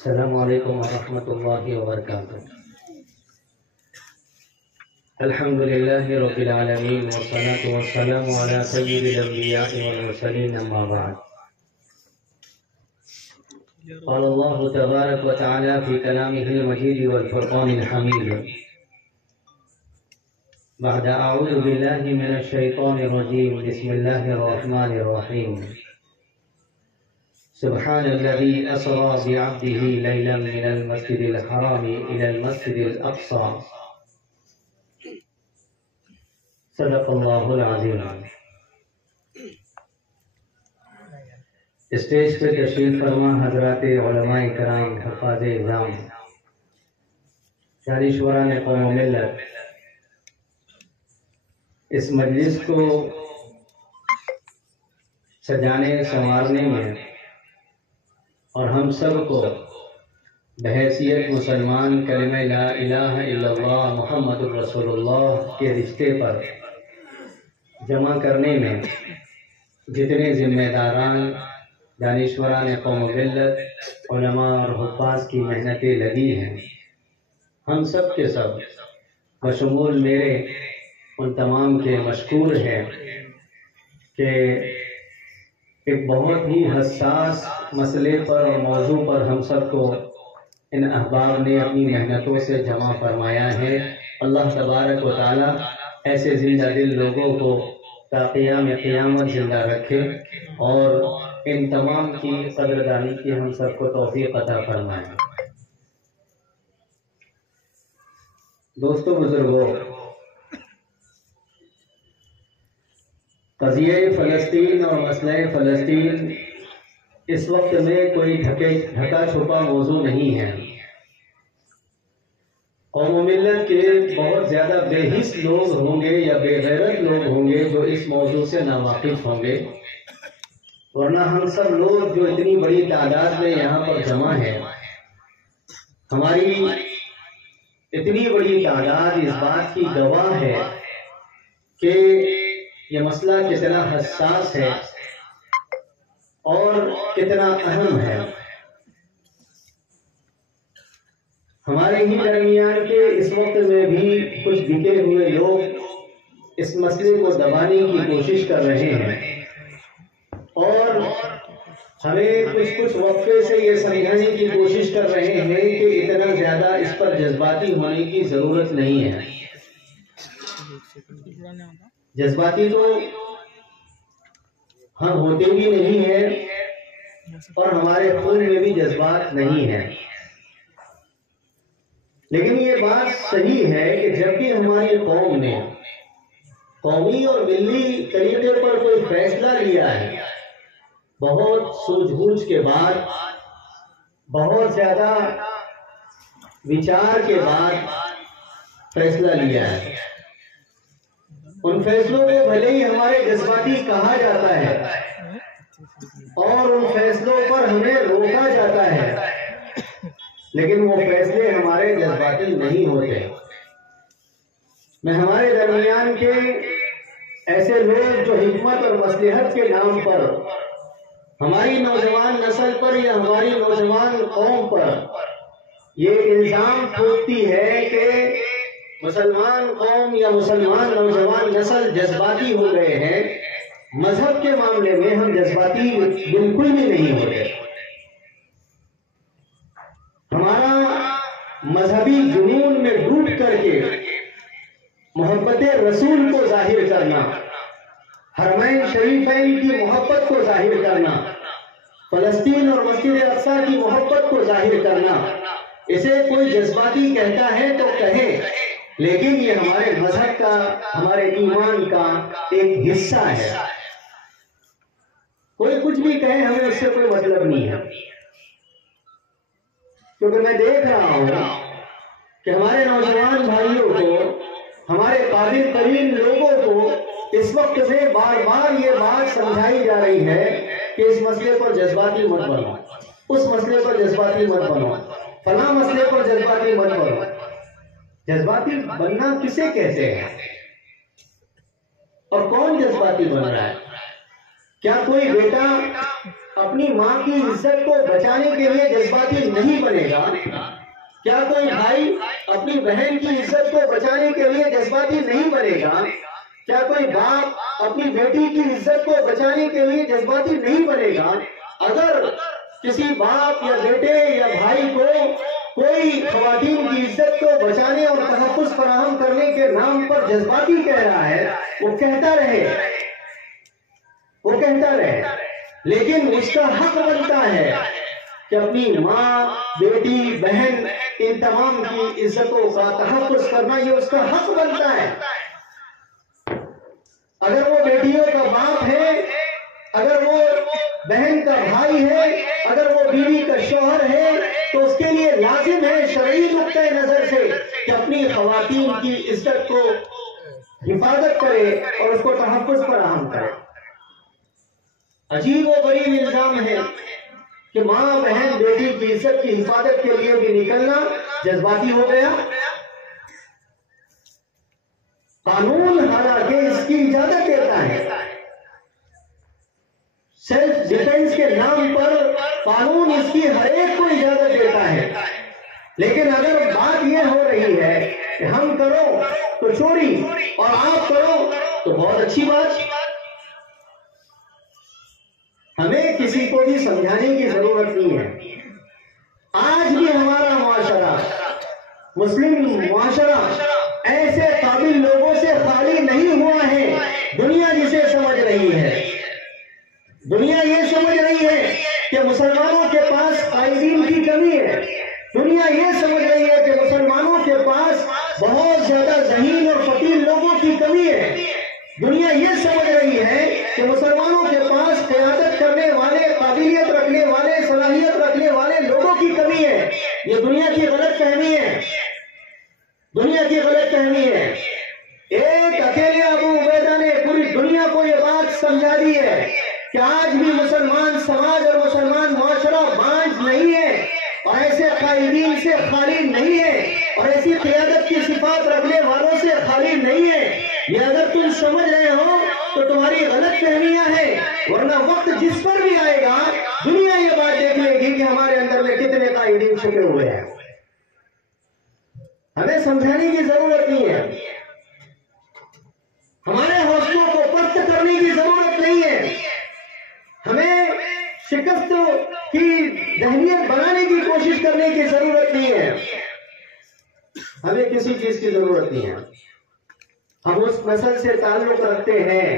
السلام علیکم ورحمۃ اللہ وبرکاتہ۔ الحمد للہ رب العالمین والصلاة والسلام علی سید الانبیاء والمرسلین اما بعد۔ قال اللہ تبارک وتعالی فی کلامہ المجید والفرقان الحمید، بعد اعوذ باللہ من الشیطان الرجیم، بسم اللہ الرحمن الرحیم۔ سبحان الذي أسرى بعبده ليلا من المسجد الحرام إلى المسجد الأقصى، صدق الله العظيم۔ اسٹیج پہ تشریف فرما حضرات علماء کرام، حفاظ اعظام، دانشوران قوم و ملت، اس مجلس کو سجانے سنوارنے میں اور ہم سب کو بحیثیت مسلمان کلمہ لا الہ الا اللہ محمد الرسول اللہ کے رشتے پر جمع کرنے میں جتنے ذمہ داران، دانشوران قوم و ملت، علماء اور حفاظ کی محنتیں لگی ہیں، ہم سب کے سب بشمول میرے ان تمام کے مشکور ہیں کہ ایک بہت ہی حساس مسئلے پر اور موضوع پر ہم سب کو ان احباب نے اپنی محنتوں سے جمع فرمایا ہے۔ اللہ تبارک و تعالی ایسے زندہ دل لوگوں کو تا قیام قیامت زندہ رکھے اور ان تمام کی قدردانی کی ہم سب کو توفیق عطا فرمائے۔ دوستو بزرگوں، قضیہ فلسطین اور مسئلہ فلسطین اس وقت میں کوئی ڈھکا چھپا موضوع نہیں ہے۔ قوم و ملت کے بہت زیادہ بے حس لوگ ہوں گے یا بے غیرت لوگ ہوں گے جو اس موضوع سے ناواقف ہوں گے، ورنہ ہم سب لوگ جو اتنی بڑی تعداد میں یہاں پر جمع ہیں، ہماری اتنی بڑی تعداد اس بات کی گواہ ہے کہ یہ مسئلہ کتنا حساس ہے اور کتنا اہم ہے۔ ہمارے ہی درمیان کے اس وقت میں بھی کچھ بکے ہوئے لوگ اس مسئلے کو دبانے کی کوشش کر رہے ہیں اور ہمیں کچھ وقفے سے یہ سمجھانے کی کوشش کر رہے ہیں کہ اتنا زیادہ اس پر جذباتی ہونے کی ضرورت نہیں ہے۔ جذباتی تو ہم ہوتے بھی نہیں ہیں اور ہمارے خون میں بھی جذبات نہیں ہیں، لیکن یہ بات صحیح ہے کہ جب بھی ہماری قوم نے قومی اور ملی طریقے پر کوئی فیصلہ لیا ہے، بہت سوچ بوجھ کے بعد، بہت زیادہ وچار کے بعد فیصلہ لیا ہے، ان فیصلوں کو بھلے ہی ہمارے جذباتی کہا جاتا ہے اور ان فیصلوں پر ہمیں روکا جاتا ہے، لیکن وہ فیصلے ہمارے جذباتی نہیں ہوتے۔ میں ہمارے درمیان کے ایسے لوگ جو حکمت اور مصلحت کے نام پر ہماری نوجوان نسل پر یا ہماری نوجوان قوم پر یہ الزام ٹھوکتی ہے کہ مسلمان قوم یا مسلمان نوجوان نسل جذباتی ہو گئے ہیں، مذہب کے معاملے میں ہم جذباتی بالکل بھی نہیں ہوتے۔ ہمارا مذہبی جنون میں ڈوب کر کے محبت رسول کو ظاہر کرنا، حرمین شریفین کی محبت کو ظاہر کرنا، فلسطین اور مسجد اقصی کی محبت کو ظاہر کرنا، اسے کوئی جذباتی کہتا ہے تو کہے، لیکن یہ ہمارے مذہب کا، ہمارے ایمان کا ایک حصہ ہے۔ کوئی کچھ بھی کہے، ہمیں اس سے کوئی مطلب نہیں ہے، کیونکہ میں دیکھ رہا ہوں کہ ہمارے نوجوان بھائیوں کو، ہمارے قابل ترین لوگوں کو اس وقت میں بار بار یہ بات سمجھائی جا رہی ہے کہ اس مسئلے پر جذباتی مت بنو، اس مسئلے پر جذباتی مت بنو، فلاں مسئلے پر جذباتی مت بنو۔ جذباتی بننا کسے کہتے ہیں اور کون جذباتی بن رہا ہے؟ کیا کوئی بیٹا اپنی ماں کی عزت کو بچانے کے لیے جذباتی نہیں بنے گا؟ کیا کوئی بھائی اپنی بہن کی عزت کو بچانے کے لیے جذباتی نہیں بنے گا؟ کیا کوئی باپ اپنی بیٹی کی عزت کو بچانے کے لیے جذباتی نہیں بنے گا؟ اگر کسی باپ یا بیٹے یا بھائی کو کوئی خواتین کی عزت کو بچانے اور تحفظ فراہم کرنے کے نام پر جذباتی کہہ رہا ہے، وہ کہتا رہے، لیکن اس کا حق بنتا ہے کہ اپنی ماں، بیٹی، بہن، ان تمام کی عزتوں کا تحفظ کرنا یہ اس کا حق بنتا ہے۔ اگر وہ بیٹیوں کا باپ ہے، اگر وہ بہن کا بھائی ہے، اگر وہ بیوی کا شوہر ہے، تو اس کے لیے لازم ہے شرعی نقطۂ نظر سے کہ اپنی خواتین کی عزت کو حفاظت کرے اور اس کو تحفظ فراہم کرے۔ عجیب و غریب الزام ہے کہ ماں، بہن، بیٹی کی عزت کی حفاظت کے لیے بھی نکلنا جذباتی ہو گیا۔ قانون حالانکہ اس کی اجازت دیتا ہے، سیلف ڈیفنس کے نام پر قانون اس کی ہر ایک کو اجازت دیتا ہے، لیکن اگر بات یہ ہو رہی ہے کہ ہم کرو تو چوری اور آپ کرو تو بہت اچھی بات، ہمیں کسی کو بھی سمجھانے کی ضرورت نہیں ہے۔ آج بھی ہمارا معاشرہ، مسلم معاشرہ، ایسے قابل لوگوں سے خالی نہیں ہوا ہے۔ دنیا جسے سمجھ رہی ہے، دنیا یہ سمجھ رہی ہے کہ مسلمانوں کے پاس قائدین کی کمی ہے، دنیا یہ سمجھ رہی ہے کہ مسلمانوں کے پاس بہت زیادہ ذہین اور فقیر لوگوں کی کمی ہے، دنیا یہ سمجھ رہی ہے کہ مسلمانوں کے پاس قیادت کرنے والے، قابلیت رکھنے والے، صلاحیت رکھنے والے لوگوں کی کمی ہے۔ یہ دنیا کی غلط فہمی ہے، دنیا کی غلط فہمی ہے۔ ایک اکیلے ابو عبیدہ نے پوری دنیا کو یہ بات سمجھا دی ہے کہ آج بھی مسلمان سماج اور مسلمان معاشرہ بانج نہیں ہے اور ایسے قائدین سے خالی نہیں ہے اور ایسی قیادت کی صفات رکھنے والوں سے خالی نہیں ہے۔ یہ اگر تم سمجھ رہے ہو تو تمہاری غلط فہمیاں ہیں، ورنہ وقت جس پر بھی آئے گا دنیا یہ بات دیکھ لے گی کہ ہمارے اندر میں کتنے قائدین چھپے ہوئے ہیں۔ ہمیں سمجھانے کی ضرورت نہیں ہے، ہمارے حوصلوں کو پست کرنے کی ضرورت نہیں ہے، ہمیں شکست کی ذہنیت بنانے کی کوشش کرنے کی ضرورت نہیں ہے، ہمیں کسی چیز کی ضرورت نہیں ہے۔ ہم اس نسل سے تعلق رکھتے ہیں،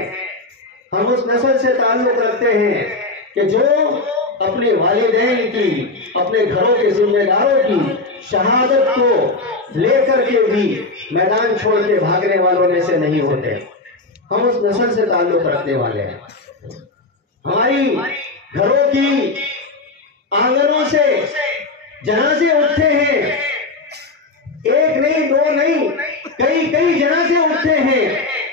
ہم اس نسل سے تعلق رکھتے ہیں کہ جو اپنے والدین کی، اپنے گھروں کے ذمہ داروں کی شہادت کو لے کر کے بھی میدان چھوڑ کے بھاگنے والوں میں سے نہیں ہوتے۔ ہم اس نسل سے تعلق رکھنے والے ہیں۔ ہماری گھروں کی آنگنوں سے جنازے اٹھتے ہیں، ایک نہیں، دو نہیں، کئی جنازے اٹھتے ہیں،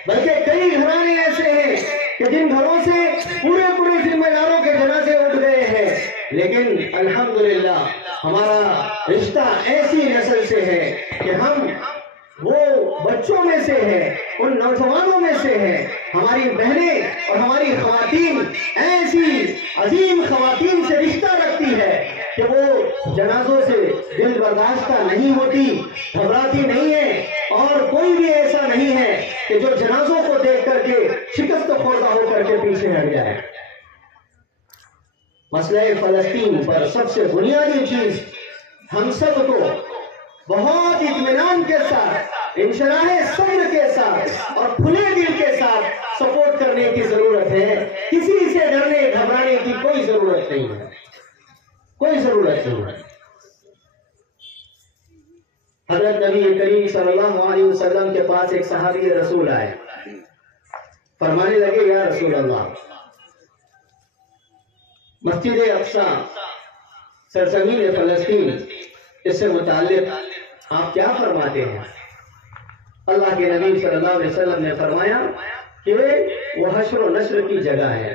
بلکہ کئی گھرانے ایسے ہیں کہ جن گھروں سے پورے ذمہ داروں کے جنازے اٹھ گئے ہیں، لیکن الحمدللہ ہمارا رشتہ ایسی نسل سے ہے کہ ہم وہ بچوں میں سے ہیں، ان نوجوانوں میں سے ہیں۔ ہماری بہنیں اور ہماری خواتین ایسی عظیم خواتین سے رشتہ رکھتی ہے کہ وہ جنازوں سے دل برداشتہ نہیں ہوتی، گھبراتی نہیں ہے، اور کوئی بھی ایسا نہیں ہے کہ جو جنازوں کو دیکھ کر کے شکست خوردہ ہو کر کے پیچھے ہٹ جائے۔ مسئلہ فلسطین پر سب سے بنیادی چیز ہم سب کو بہت اطمینان کے ساتھ، انشراح صدر کے ساتھ اور کھلے دل کے ساتھ سپورٹ کرنے کی ضرورت ہے۔ کسی سے ڈرنے گھبرانے کی کوئی ضرورت نہیں ہے، کوئی ضرورت نہیں ہے۔ حضرت نبی کریم صلی اللہ علیہ وسلم کے پاس ایک صحابی رسول آئے، فرمانے لگے یا رسول اللہ، مسجد اقصی سرزمین فلسطین، اس سے متعلق آپ کیا فرماتے ہیں؟ اللہ کے نبی صلی اللہ علیہ وسلم نے فرمایا کہ وہ حشر و نشر کی جگہ ہے۔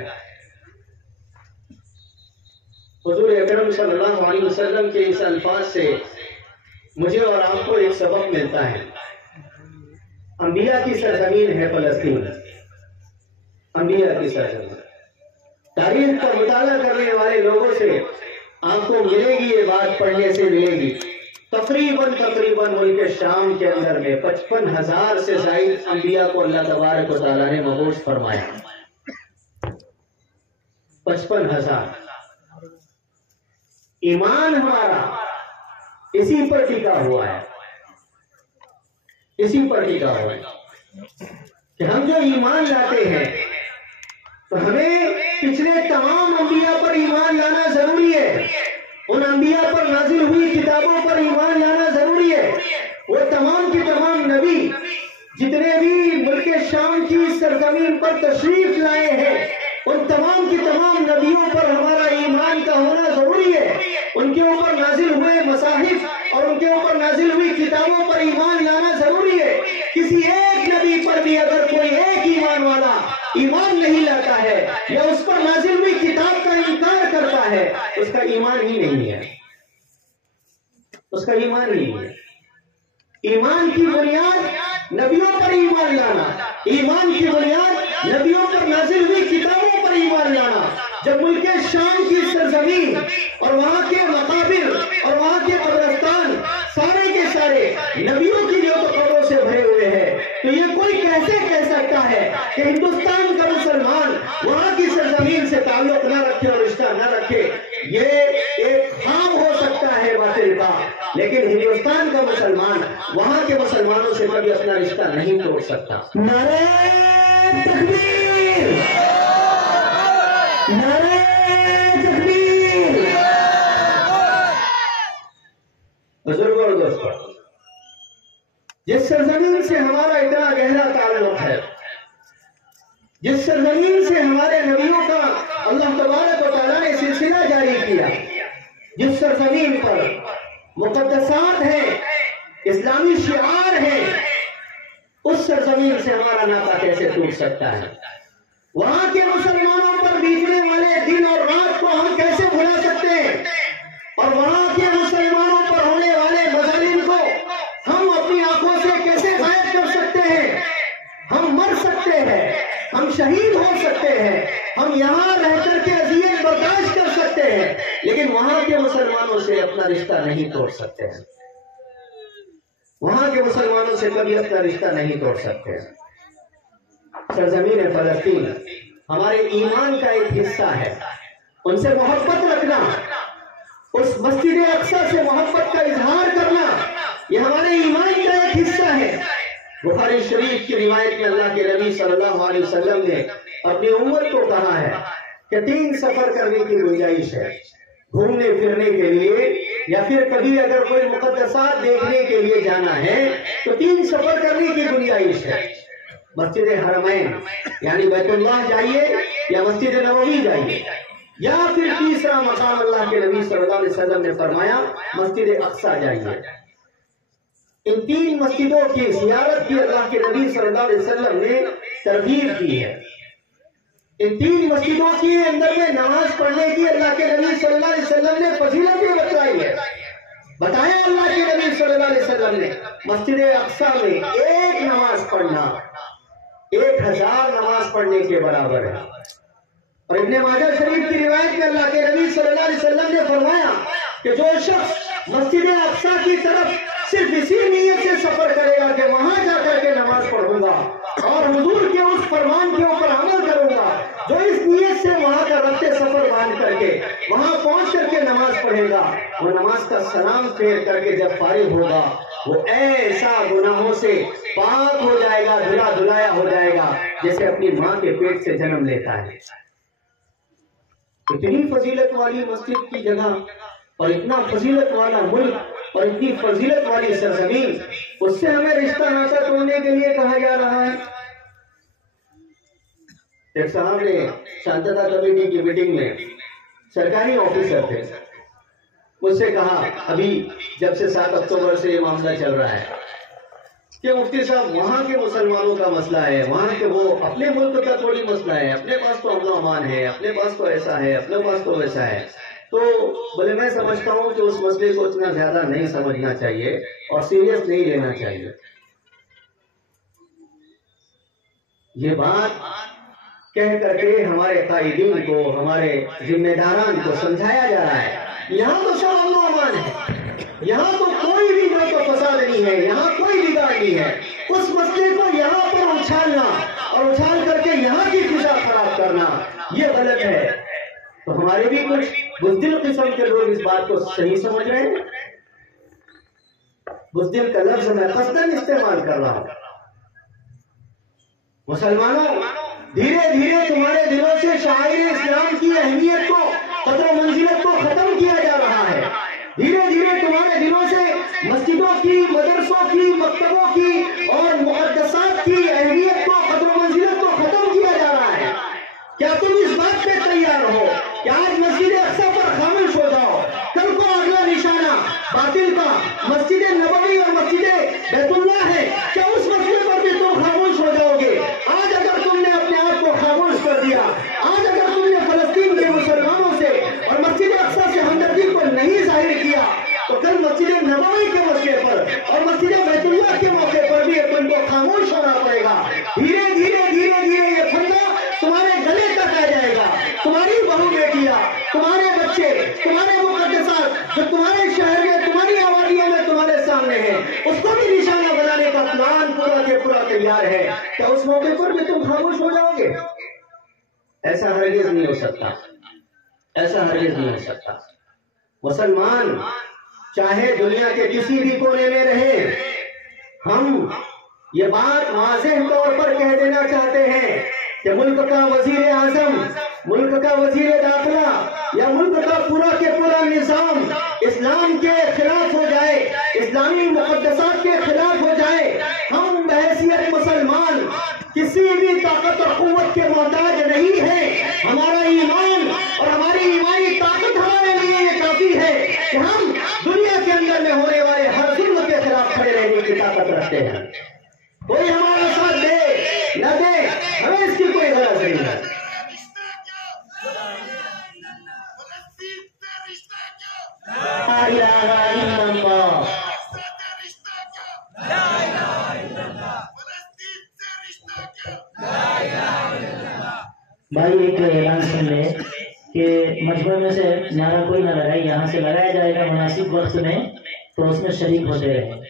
حضور اکرم صلی اللہ علیہ وسلم کے اس الفاظ سے مجھے اور آپ کو ایک سبق ملتا ہے۔ انبیاء کی سرزمین ہے فلسطین، انبیاء کی سرزمین، تاریخ کا مطالعہ کرنے والے لوگوں سے آپ کو ملے گی، یہ بات پڑھنے سے ملے گی، تقریباً ملک شام کے اندر میں 55,000 سے زائد انبیاء کو اللہ تبارک و تعالیٰ نے مبعوث فرمایا۔ 55,000۔ ایمان ہمارا اسی پر ٹکا ہوا ہے، اسی پر ٹکا ہوا ہے کہ ہم جو ایمان لاتے ہیں تو ہمیں پچھلے تمام انبیاء پر ایمان لانا ضروری ہے، ان انبیاء پر نازل ہوئی کتابوں پر ایمان لانا ضروری ہے۔ وہ تمام کی تمام نبی جتنے بھی ملک شام کی سرزمین پر تشریف لائے ہیں، ان تمام کی تمام نبیوں پر ہمارا ایمان کا ہونا ضروری ہے۔ ان کے اوپر نازل ہوئے مصاحف اور ان کے اوپر نازل ہوئی کتابوں پر ایمان لانا ضروری ہے۔ کسی ایک نبی پر بھی اگر کوئی ایک ایمان والا ایمان نہیں لاتا ہے یا اس پر نازل ہوئی کتاب کا انکار کرتا ہے، اس کا ایمان ہی نہیں ہے، اس کا ایمان ہی نہیں ہے۔ ایمان کی بنیاد نبیوں پر ایمان لانا، ایمان کی بنیاد نبیوں پر نازل ہوئی کتابوں پر ایمان لانا۔ جب ملک شام کی سرزمین اور وہاں کے مقابر اور وہاں کے قبرستان سارے کے سارے نبیوں کی جو قبروں سے بھرے ہوئے ہیں، تو یہ کوئی کیسے کہہ سکتا ہے کہ ہندوستان کا مسلمان وہاں کی سرزمین سے تعلق نہ رکھے اور رشتہ نہ رکھے؟ یہ ایک خواب ہو سکتا ہے باطل کا، لیکن ہندوستان کا مسلمان وہاں کے مسلمانوں سے کبھی اپنا رشتہ نہیں توڑ سکتا۔ نعرہ تکبیر، نعرہ تکبیر۔ بزرگوں اور دوستوں، جس سرزمین سے ہمارا اتنا گہرا تعلق ہے، جس سرزمین سے ہمارے نبیوں کا اللہ تبارک و تعالیٰ نے سلسلہ جاری کیا، جس سرزمین پر مقدسات ہیں، اسلامی شعار ہیں، اس سرزمین سے ہمارا ناطہ کیسے ٹوٹ سکتا ہے؟ وہاں کے مسلمانوں پر بیتنے والے دن اور رات کو ہم کیسے بھلا سکتے ہیں؟ اور وہاں کے مسلمانوں پر ہونے والے مظالم کو ہم اپنی آنکھوں سے کیسے غائب کر سکتے ہیں؟ ہم مر سکتے ہیں، ہم شہید ہو سکتے ہیں، ہم یہاں رہ کر کے اذیت برداشت کر سکتے ہیں، لیکن وہاں کے مسلمانوں سے اپنا رشتہ نہیں توڑ سکتے ہیں، وہاں کے مسلمانوں سے کبھی اپنا رشتہ نہیں توڑ سکتے ہیں۔ سرزمین فلسطین ہمارے ایمان کا ایک حصہ ہے، ان سے محبت رکھنا، اس مسجد اقصی سے محبت کا اظہار کرنا، یہ ہمارے ایمان کا ایک حصہ ہے۔ بخاری شریف کی روایت میں اللہ کے نبی صلی اللہ علیہ وسلم نے اپنی امت کو کہا ہے کہ 3 سفر کرنے کی گنجائش ہے، گھومنے پھرنے کے لیے یا پھر کبھی اگر کوئی مقدسات دیکھنے کے لیے جانا ہے تو 3 سفر کرنے کی گنجائش ہے۔ مسجد حرمین یعنی بیت اللہ جائیے یا مسجد نبوی جائیے، یا پھر تیسرا مقام اللہ کے نبی صلی اللہ علیہ وسلم نے فرمایا مسجد اقصی جائیے۔ ان 3 مسجدوں کی زیارت کی اللہ کے نبی صلی اللہ علیہ وسلم نے ترغیب کی ہے۔ ان 3 مسجدوں کے اندر میں نماز پڑھنے کی اللہ کے نبی صلی اللہ علیہ وسلم نے فضیلتیں بتائی ہے۔ بتایا اللہ کے نبی صلی اللہ علیہ وسلم نے مسجد اقصی میں ایک نماز پڑھنا 1000 نماز پڑھنے کے برابر ہے۔ اور ابن ماجہ شریف کی روایت میں اللہ کے نبی صلی اللہ علیہ وسلم نے فرمایا کہ جو شخص مسجد اقصی کی طرف صرف اسی نیت سے سفر کرے گا کہ وہاں جا کر کے نماز پڑھوں گا اور حضور کے اس فرمان کے اوپر عمل کروں گا، جو اس نیت سے وہاں کا ربط سفر باندھ کر کے وہاں پہنچ کر کے نماز پڑھے گا، وہ نماز کا سلام پھیر کر کے جب فارغ ہوگا وہ ایسا گناہوں سے پاک ہو جائے گا، دھلا دھلایا ہو جائے گا جیسے اپنی ماں کے پیٹ سے جنم لیتا ہے۔ اتنی فضیلت والی مسجد کی جگہ اور اتنا فضیلت والا ملک اور اتنی فضیلت والی سرزمین، اس سے ہمیں رشتہ ناطہ توڑنے کے لیے کہا جا رہا ہے۔ ایک صاحب نے شانتتا کمیٹی کی میٹنگ میں، سرکاری آفیسر تھے، مجھ سے کہا ابھی جب سے 7 اکتوبر سے یہ معاملہ چل رہا ہے کہ مفتی صاحب وہاں کے مسلمانوں کا مسئلہ ہے، وہاں کے وہ اپنے ملک کا تھوڑی مسئلہ ہے، اپنے پاس تو امن و امان ہے، اپنے پاس تو ایسا ہے، اپنے پاس تو ویسا ہے۔ تو بولے میں سمجھتا ہوں کہ اس مسئلے کو اتنا زیادہ نہیں سمجھنا چاہیے اور سیریس نہیں لینا چاہیے۔ یہ بات کہہ کر کے ہمارے قائدین کو، ہمارے ذمہ داران کو سمجھایا جا رہا ہے۔ یہاں تو سب امن و امان ہے، یہاں تو کوئی بھی جو تو فساد نہیں ہے، یہاں کوئی بگاڑ نہیں ہے۔ اس مسئلے کو یہاں پر اچھالنا اور اچھال کر کے یہاں کی فضا خراب کرنا یہ غلط ہے۔ تو ہمارے بھی کچھ بزدل قسم کے لوگ اس بات کو صحیح سمجھ رہے ہیں۔ بزدل کا لفظ میں قصداً استعمال کر رہا ہوں۔ مسلمانوں، دھیرے دھیرے تمہارے دلوں سے شاعر اسلام کی اہمیت کو، قدر و منزلت کو ختم کیا جا رہا ہے۔ دھیرے دھیرے تمہارے دلوں سے مسجدوں کی، مدرسوں کی، مکتبوں کی اور مقدسات کی اہمیت کو، قدر و منزلت کو ختم کیا جا رہا ہے۔ کیا تم اس بات پہ تیار ہو کہ آج مسجد اقصی پر خاموش ہو جاؤ؟ کل کو اگلا نشانہ باطل کا مسجد نبوی اور مسجد بیت اللہ ہے، کیا اس مسئلے پر بھی تم خاموش ہو جاؤ گے؟ آج اگر تم نے اپنے آپ کو خاموش کر دیا، آج اگر تم نے فلسطین کے مسلمانوں سے اور مسجد اقصی سے ہمدردی کو نہیں ظاہر کیا، تو کل مسجد نبوی کے مسئلے پر اور مسجد بیت اللہ کے موقع پر بھی تم کو خاموش ہونا پڑے گا۔ دھیرے دھیرے دھیرے دھیرے یہ پھندا تمہارے گلے تک آ جائے گا۔ تمہاری بہو بیٹیاں، تمہارے بچے، تمہارے مقدسات جو تمہارے شہر میں، تمہاری آبادیوں میں تمہارے سامنے ہیں، اس کو بھی نشانہ بنانے کا پلان پورا کے پورا تیار ہے۔ کیا اس موقع پر بھی تم خاموش ہو جاؤ گے؟ ایسا ہرگز نہیں ہو سکتا، ایسا ہرگز نہیں ہو سکتا۔ مسلمان چاہے دنیا کے کسی بھی کونے میں رہے، ہم یہ بات واضح طور پر کہہ دینا چاہتے ہیں کہ ملک کا وزیر اعظم، ملک کا وزیر داخلہ یا ملک کا پورا کے پورا نظام اسلام کے خلاف ہو جائے، اسلامی مقدسات کے خلاف ہو جائے، ہم بحیثیت مسلمان کسی بھی طاقت اور قوت کے محتاج نہیں ہیں۔ ہمارا ایمان اور ہماری ایمانی طاقت ہمارے لیے یہ کافی ہے کہ ہم دنیا کے اندر میں ہونے والے ہر ظلم کے خلاف کھڑے رہنے کی طاقت رکھتے ہیں۔ کوئی ہمارا ساتھ دے نہ دے، ہمیں اس کی کوئی غرض نہیں ہے۔ لا الہ الا اللہ، بھائی ایک اعلان سن لے کہ مجموعے میں سے نعرہ کوئی نہ لگائے، یہاں سے لگایا جائے گا مناسب وقت میں، تو اس میں شریک ہوتے رہے۔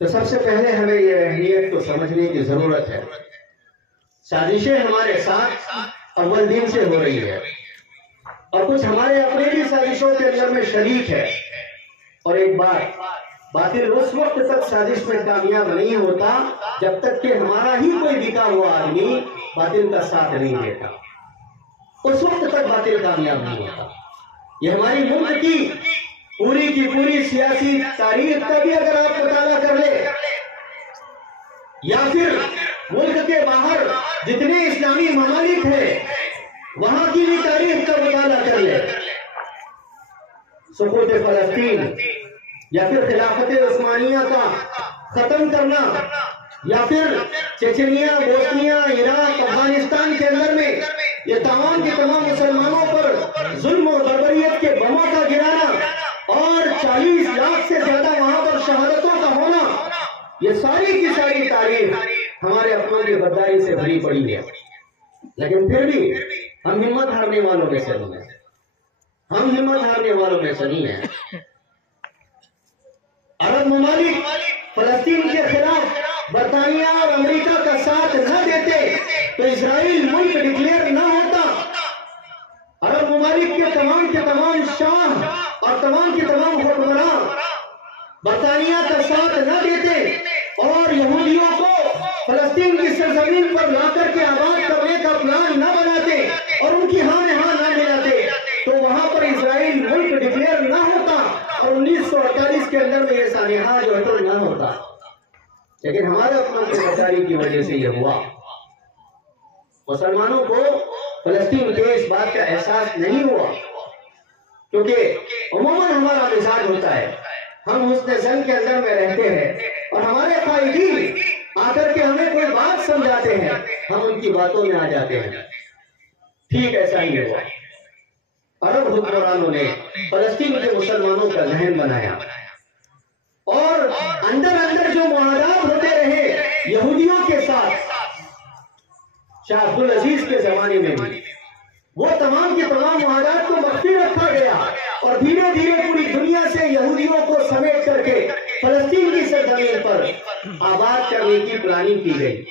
تو سب سے پہلے ہمیں یہ اہمیت کو سمجھنے کی ضرورت ہے۔ سازشیں ہمارے ساتھ اول دن سے ہو رہی ہے اور کچھ ہمارے اپنے بھی سازشوں کے اندر میں شریک ہے۔ اور ایک بات، باطل اس وقت تک سازش میں کامیاب نہیں ہوتا جب تک کہ ہمارا ہی کوئی بکا ہوا آدمی باطل کا ساتھ نہیں دیتا، اس وقت تک باطل کامیاب نہیں ہوتا۔ یہ ہماری ملک کی پوری سیاسی تاریخ کا بھی اگر آپ مطالعہ کر لیں، یا پھر ملک کے باہر جتنے اسلامی ممالک ہیں وہاں کی بھی تاریخ کا مطالعہ کر لیں، سقوط فلسطین یا پھر خلافت عثمانیہ کا ختم کرنا، یا پھر چچنیا، بوسنیا، عراق، افغانستان کے اندر میں یہ تمام کے تمام مسلمانوں پر ظلم و بربریت کے بموں کا گرانا اور 40 لاکھ سے زیادہ وہاں پر شہادتوں کا ہونا، یہ ساری کی ساری تاریخ ہمارے اپنوں کی غداری سے بھری پڑی ہے۔ لیکن پھر بھی ہم ہمت ہارنے والوں میں سے نہیں ہیں، ہم ہمت ہارنے والوں میں سے نہیں ہیں۔ عرب ممالک فلسطین کے خلاف برطانیہ اور امریکہ کا ساتھ نہ دیتے تو اسرائیل ملک ڈکلیئر نہ ہوتا۔ عرب ممالک کے تمام شاہ اور تمام کے تمام حکمران برطانیہ کا ساتھ نہ دیتے اور یہودیوں کو فلسطین کی سرزمین پر لا کر کے آباد کرنے کا پلان نہ بناتے اور ان کی ہاں میں ہاں نہ ملاتے، تو وہاں پر اسرائیل ملک ڈکلیئر نہ ہوتا اور 1948 کے اندر میں یہ سانحہ جو ہے تو نہ ہوتا۔ لیکن ہمارے اپنوں کی غداری کی وجہ سے یہ ہوا۔ مسلمانوں کو فلسطین کے اس بات کا احساس نہیں ہوا، کیونکہ عموماً ہمارا مزاج ہوتا ہے، ہم حسن ظن کے اندر میں رہتے ہیں اور ہمارے قائدین آ کر کے ہمیں کوئی بات سمجھاتے ہیں، ہم ان کی باتوں میں آ جاتے ہیں۔ ٹھیک ایسا ہی ہوا۔ عرب حکمرانوں نے فلسطین کے مسلمانوں کا ذہن بنایا اور اندر جو معاہدات ہوتے رہے یہودیوں کے ساتھ شاہ عبدالعزیز کے زمانے میں بھی وہ تمام کے تمام معاہدات کو مخفی رکھا گیا اور دھیرے دھیرے پوری دنیا سے یہودیوں کو سمیٹ کر کے فلسطین کی سرزمین پر آباد کرنے کی پلاننگ کی گئی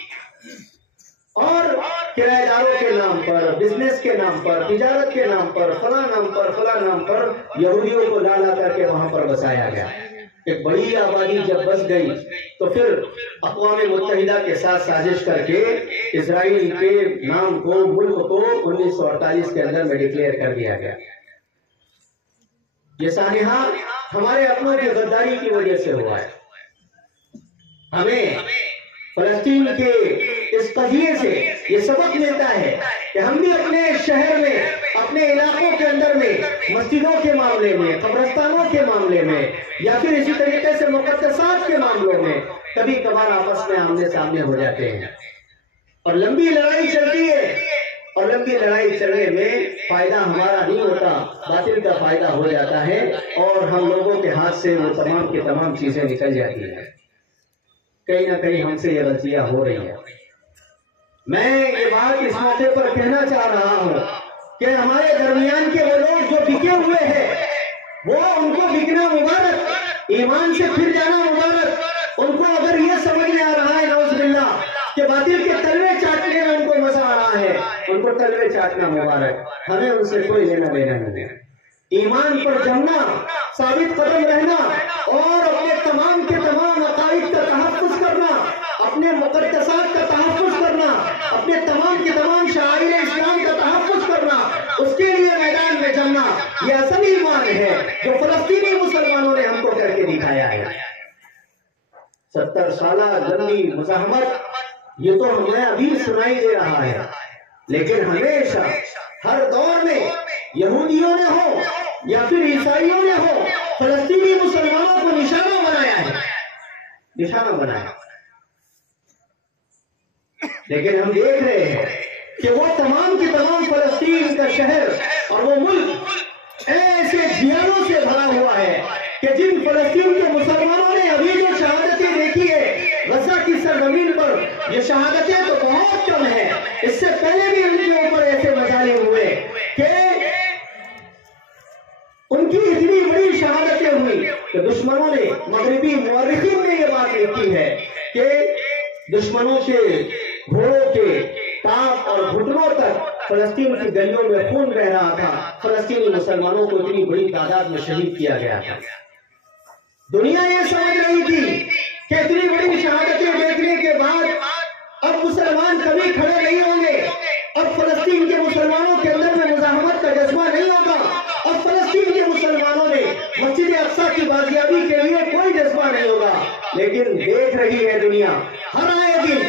اور کرایہ داروں کے نام پر، بزنس کے نام پر، تجارت کے نام پر، فلاں نام پر یہودیوں کو لا کر کے وہاں پر بسایا گیا۔ ایک بڑی آبادی جب بس گئی تو پھر اقوام متحدہ کے ساتھ سازش کر کے اسرائیل کے نام کو، ملک کو 1948 کے اندر میں ڈکلیئر کر دیا گیا۔ یہ سانحہ ہمارے اپنوں کی غداری کی وجہ سے ہوا ہے۔ ہمیں فلسطین کے اس قضیے سے یہ سبق ملتا ہے کہ ہم بھی اپنے شہر میں، اپنے علاقوں کے اندر میں، مسجدوں کے معاملے میں، قبرستانوں کے معاملے میں، یا پھر اسی طریقے سے مقدسات کے معاملوں میں کبھی کبھار آپس میں آمنے سامنے ہو جاتے ہیں اور لمبی لڑائی چلتی ہے، اور لمبی لڑائی چلنے میں فائدہ ہمارا نہیں ہوتا، باطل کا فائدہ ہو جاتا ہے اور ہم لوگوں کے ہاتھ سے وہ تمام کی تمام چیزیں نکل جاتی ہیں۔ کہیں نہ کہیں ہم سے یہ غلطیاں ہو رہی ہیں۔ میں یہ بات اس موقع پر کہنا چاہ رہا ہوں کہ ہمارے درمیان کے وہ لوگ جو بکے ہوئے ہیں، وہ ان کو بکنا مبارک، ایمان سے پھر جانا مبارک۔ ان کو اگر یہ سمجھ میں آ رہا ہے نعوذ باللہ کہ باطل کے تلوے چاٹنے میں ان کو مزہ آ رہا ہے، ان کو تلوے چاٹنا مبارک، ہمیں ان سے کوئی لینا دینا نہیں ہے۔ ایمان پر جمنا، ثابت قدم رہنا اور اپنے تمام کے تمام عقائد کا تحفظ کرنا، اپنے مقدسات کا تحفظ کرنا، اپنے تمام کے تمام شعائر اسلام کا تحفظ کرنا، اس کے لیے میدان میں جمنا، یہ اصل ایمان ہے جو فلسطینی مسلمانوں نے ہم کو کر کے دکھایا ہے۔ 70 سالہ لمبی مزاحمت یہ تو ہمیں ابھی سنائی دے رہا ہے، لیکن ہمیشہ ہر دور میں یہودیوں نے ہو یا پھر عیسائیوں نے ہو، فلسطینی مسلمانوں کو نشانہ بنایا ہے، نشانہ بنایا۔ لیکن ہم دیکھ رہے ہیں کہ وہ تمام کی تمام فلسطین کا شہر اور وہ ملک ایسے جھیلوں سے بھرا ہوا ہے کہ جن فلسطین کے مسلمانوں نے ابھی جو شہادتیں دیکھی ہے غزہ کی سرزمین پر، یہ شہادتیں تو بہت کم ہیں۔ اس سے پہلے بھی ان کے اوپر ایسے مظالم ہوئے کہ ان کی اتنی بڑی شہادتیں ہوئی کہ دشمنوں نے، مغربی مورخین نے یہ بات لکھی ہے کہ دشمنوں کے گھوڑوں کے ٹانپ اور گھٹنوں تک فلسطین کی گلیوں میں خون بہ رہا تھا۔ فلسطینی مسلمانوں کو اتنی بڑی تعداد میں شہید کیا گیا تھا۔ دنیا یہ سمجھ رہی تھی کہ اتنی بڑی شہادتیں دیکھنے کے بعد اب مسلمان کبھی کھڑے نہیں ہوں گے، اب فلسطین کے مسلمانوں کے اندر میں مزاحمت کا جذبہ نہیں ہوگا، اب فلسطین کے مسلمانوں میں مسجد اقصی کی بازیابی کے لیے کوئی جذبہ نہیں ہوگا۔ لیکن دیکھ رہی ہے دنیا، ہر آئے دن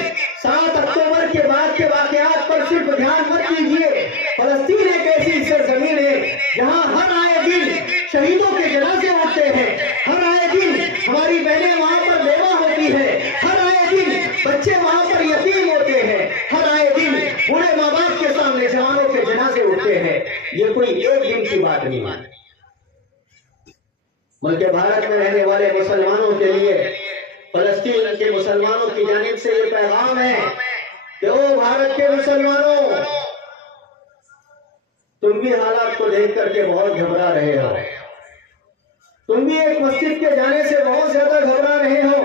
7 اکتوبر کے بعد کے واقعات پر صرف دھیان مت دیجیے، فلسطین ایک ایسی سرزمین ہے جہاں ہر آئے دن شہیدوں کے جنازے ہوتے ہیں، ہر آئے دن ہماری بہنیں وہاں پر بیوہ ہوتی ہے، ہر آئے دن بچے وہاں پر یتیم ہوتے ہیں، ہر آئے دن بوڑھے ماں باپ کے سامنے جوانوں کے جنازے ہوتے ہیں۔ یہ کوئی ایک دن کی بات نہیں ہے۔ ملک بھارت میں رہنے والے مسلمانوں کے لیے فلسطین کے مسلمانوں کی جانب سے یہ پیغام ہے کہ او بھارت کے مسلمانوں، تم بھی حالات کو دیکھ کر کے بہت گھبرا رہے ہو، تم بھی ایک مسجد کے جانے سے بہت زیادہ گھبرا رہے ہو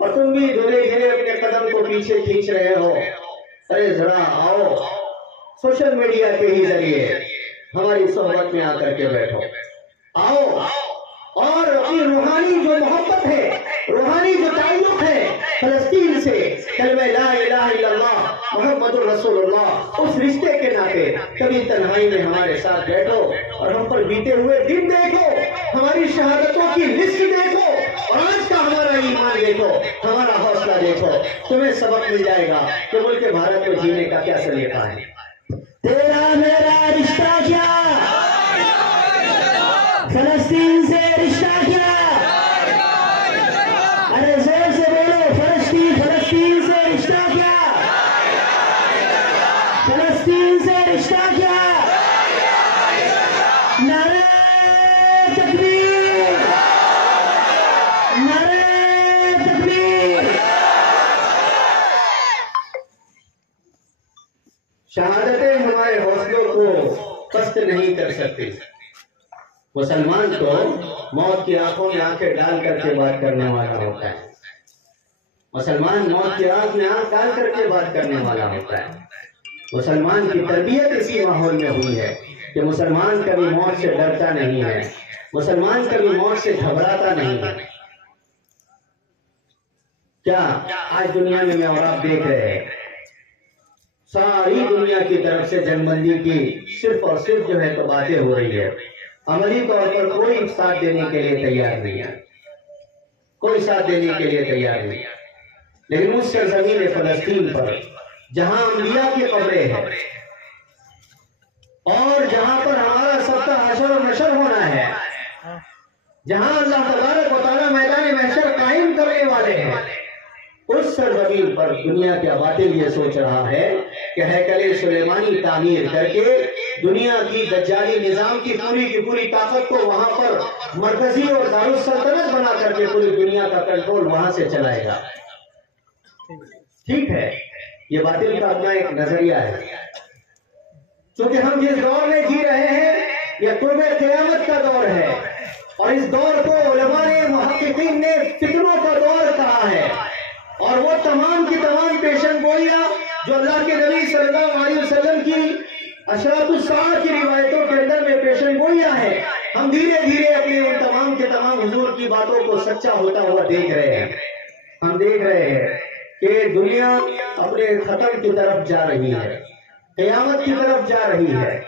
اور تم بھی دھیرے دھیرے اپنے قدم کو پیچھے کھینچ رہے ہو۔ ارے ذرا آؤ، سوشل میڈیا کے ہی ذریعے ہماری صحبت میں آ کر کے بیٹھو، آؤ اور اپنی روحانی جو محبت ہے، روحانی جو تعلق ہے فلسطین سے، کلمہ لا الہ الا اللہ محمد الرسول اللہ، اس رشتے کے ناطے کبھی تنہائی میں ہمارے ساتھ بیٹھو اور ہم پر بیتے ہوئے دن دیکھو، ہماری شہادتوں کی لسٹ دیکھو اور آج کا ہمارا ایمان دیکھو، ہمارا حوصلہ دیکھو، تمہیں سبق مل جائے گا کہ ملک بھارت میں جینے کا کیا سلیقہ ہے۔ تیرا میرا رشتہ کیا، فلسطین سے رشتہ کیا، ارے زور سے بولو، فلسطین سے رشتہ کیا، فلسطین سے رشتہ کیا، نعرہ تکبیر، نعرہ تکبیر، پست نہیں کر سکتی۔ مسلمان تو موت کی آنکھوں میں آنکھیں ڈال کر کے بات کرنے والا ہوتا ہے، مسلمان موت کی آنکھ میں آنکھ ڈال کر کے بات کرنے والا ہوتا ہے۔ مسلمان کی تربیت اسی ماحول میں ہوئی ہے کہ مسلمان کبھی موت سے ڈرتا نہیں ہے، مسلمان کبھی موت سے گھبراتا نہیں ہے۔ کیا آج دنیا میں اور آپ دیکھ رہے ہیں، ساری دنیا کی طرف سے جنگ بندی کی صرف اور صرف جو ہے تو باتیں ہو رہی ہے، عملی طور پر کوئی ساتھ دینے کے لیے تیار نہیں ہے، کوئی ساتھ دینے کے لیے تیار نہیں ہے۔ لیکن اس سرزمین فلسطین پر جہاں انبیاء کی قبریں ہیں اور جہاں پر ہمارا سب کا حشر و نشر ہونا ہے، جہاں اللہ تبارک و تعالیٰ میدان محشر قائم کرنے والے ہیں، اس سرزمین پر دنیا کے باطل یہ سوچ رہا ہے کہ ہیکل سلیمانی تعمیر کر کے دنیا کی دجالی نظام کی پوری طاقت کو وہاں پر مرکزی اور دارالسلطنت بنا کر کے پوری دنیا کا کنٹرول وہاں سے چلائے گا۔ ٹھیک ہے، یہ باطل کا اپنا ایک نظریہ ہے، چونکہ ہم جس دور میں جی رہے ہیں یہ قرب قیامت کا دور ہے، اور اس دور کو علماء نے، محققین نے فتنوں کا دور کہا ہے، اور وہ تمام کی تمام پیشن گوئیاں جو اللہ کے نبی صلی اللہ علیہ وسلم کی اشراط الساعہ کی روایتوں کے اندر میں پیشن گوئیاں ہیں، ہم دھیرے دھیرے اپنے ان تمام کے تمام حضور کی باتوں کو سچا ہوتا ہوا دیکھ رہے ہیں۔ ہم دیکھ رہے ہیں کہ دنیا اپنے ختم کی طرف جا رہی ہے، قیامت کی طرف جا رہی ہے۔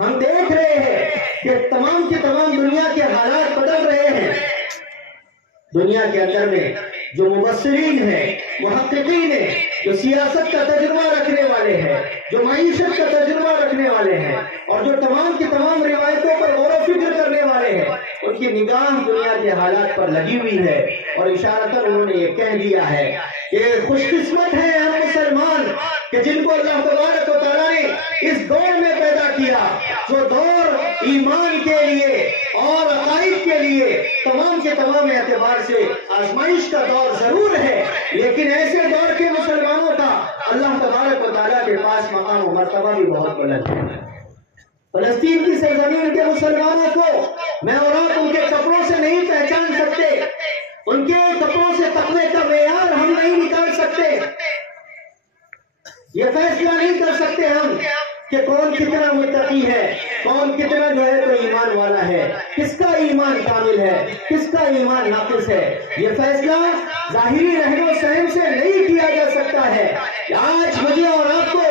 ہم دیکھ رہے ہیں کہ تمام کے تمام دنیا کے حالات بدل رہے ہیں۔ دنیا کے اندر میں جو مبصرین ہیں، محققین ہیں، جو سیاست کا تجربہ رکھنے والے ہیں، جو معیشت کا تجربہ رکھنے والے ہیں، اور جو تمام کی تمام روایتوں پر غور و فکر کرنے والے ہیں، ان کی نگاہ دنیا کے حالات پر لگی ہوئی ہے، اور اشارتاً انہوں نے یہ کہہ دیا ہے کہ خوش قسمت ہیں ہم مسلمان کہ جن کو اللہ تبارک و تعالیٰ نے اس دور میں پیدا کیا، جو دور ایمان کے لیے اور عقائد کے لیے تمام کے تمام اعتبار سے آزمائش کا دور ضرور ہے، لیکن ایسے دور کے مسلمانوں کا اللہ تبارک و تعالیٰ کے پاس مقام و مرتبہ بھی بہت بلند ہے۔ فلسطین کی سرزمین کے مسلمانوں کو میں اور آپ ان کے کپڑوں سے نہیں پہچان سکتے، ان کے کپڑوں سے تقوی کا معیار ہم نہیں نکال سکتے، یہ فیصلہ نہیں کر سکتے ہم کہ کون کتنا متقی ہے، کون کتنا جو ہے تو ایمان والا ہے، کس کا ایمان کامل ہے، کس کا ایمان ناقص ہے۔ یہ فیصلہ ظاہری رہن و سہن سے نہیں کیا جا سکتا ہے۔ آج مجھے اور آپ کو،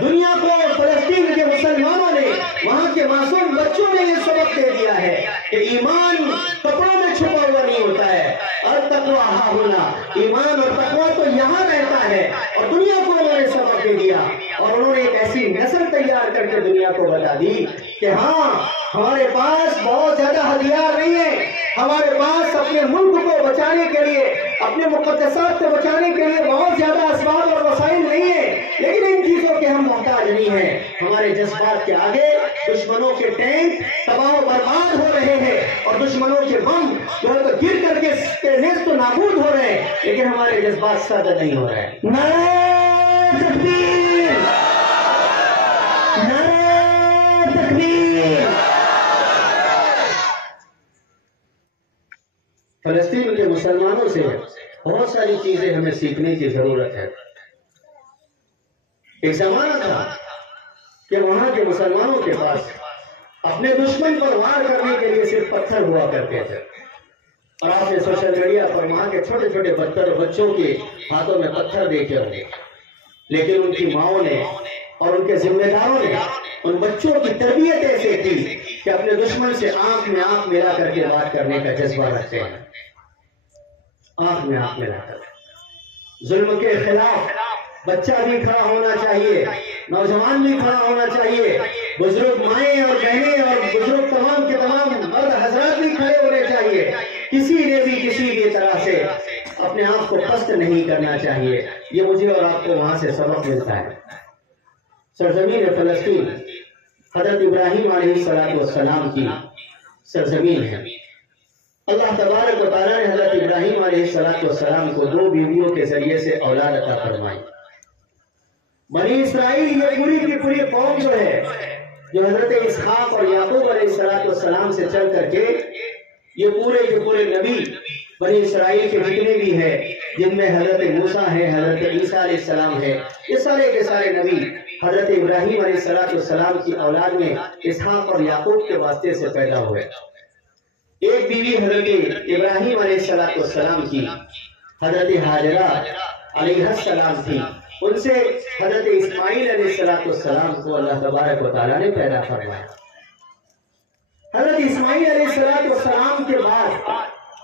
دنیا کو، فلسطین کے مسلمانوں نے، وہاں کے معصوم بچوں نے یہ سبق دے دیا ہے کہ ایمان کپڑوں میں چھپا ہوا نہیں ہوتا ہے، التقوی ہاں ہونا، ایمان اور تقوی تو یہاں رہتا ہے، اور دنیا کو انہوں نے سبق دے دیا، اور انہوں نے ایک ایسی نسل تیار کر کے دنیا کو بتا دی کہ ہاں ہمارے پاس بہت زیادہ ہتھیار نہیں ہے، ہمارے پاس اپنے ملک کو بچانے کے لیے، اپنے مقدسات کو بچانے کے لیے بہت زیادہ اسباب اور وسائل نہیں ہیں، لیکن ان چیزوں کے ہم محتاج نہیں ہیں۔ ہمارے جذبات کے آگے دشمنوں کے ٹینک تباہ و برباد ہو رہے ہیں، اور دشمنوں کے بم جو ہے تو گر کر کے نیست و نابود ہو رہے ہیں، لیکن ہمارے جذبات سادہ نہیں ہو رہے ہیں۔ نعرہ تکبیر، نعرہ تکبیر۔ فلسطین کے مسلمانوں سے بہت ساری چیزیں ہمیں سیکھنے کی ضرورت ہے۔ ایک زمانہ تھا کہ وہاں کے مسلمانوں کے پاس اپنے دشمن پر وار کرنے کے لیے صرف پتھر ہوا کرتے تھے، اور آپ نے سوشل میڈیا پر وہاں کے چھوٹے چھوٹے بچوں کے ہاتھوں میں پتھر دیکھے ہوں گے، لیکن ان کی ماؤں نے اور ان کے ذمہ داروں نے ان بچوں کی تربیت ایسے کی کہ اپنے دشمن سے آنکھ میں آنکھ ملا کر کے بات کرنے کا جذبہ رکھتے ہیں، آنکھ میں آنکھ ملا کر۔ ظلم کے خلاف بچہ بھی کھڑا ہونا چاہیے، نوجوان بھی کھڑا ہونا چاہیے، بزرگ مائیں اور بہنیں اور بزرگ تمام کے تمام مرد حضرات بھی کھڑے ہونے چاہیے۔ کسی نے بھی کسی بھی طرح سے اپنے آپ کو پست نہیں کرنا چاہیے۔ یہ مجھے اور آپ کو وہاں سے سبق ملتا ہے۔ سرزمین فلسطین حضرت ابراہیم علیہ السلام کی سرزمین ہے۔ اللہ تبارک و تعالیٰ نے حضرت ابراہیم علیہ السلام کو 2 بیویوں کے ذریعے سے اولاد عطا فرمائی۔ بنی اسرائیل یہ پوری کی پوری قوم جو ہے جو حضرت اسحاق اور یعقوب علیہ السلام سے چل کر کے یہ پورے کے پورے نبی بنی اسرائیل کے جتنے بھی ہیں، جن میں حضرت موسیٰ ہے، حضرت عیسیٰ علیہ السلام ہے، یہ سارے کے سارے نبی حضرت ابراہیم علیہ السلام کی اولاد میں اسحاق اور یعقوب کے واسطے سے پیدا ہوئے۔ ایک بیوی حضرت ابراہیم علیہ السلام کی حضرت حاجرہ علیہ السلام تھی، ان سے حضرت اسماعیل علیہ السلام کو اللہ تبارک و تعالیٰ نے پیدا فرمایا۔ حضرت اسماعیل علیہ السلام کے بعد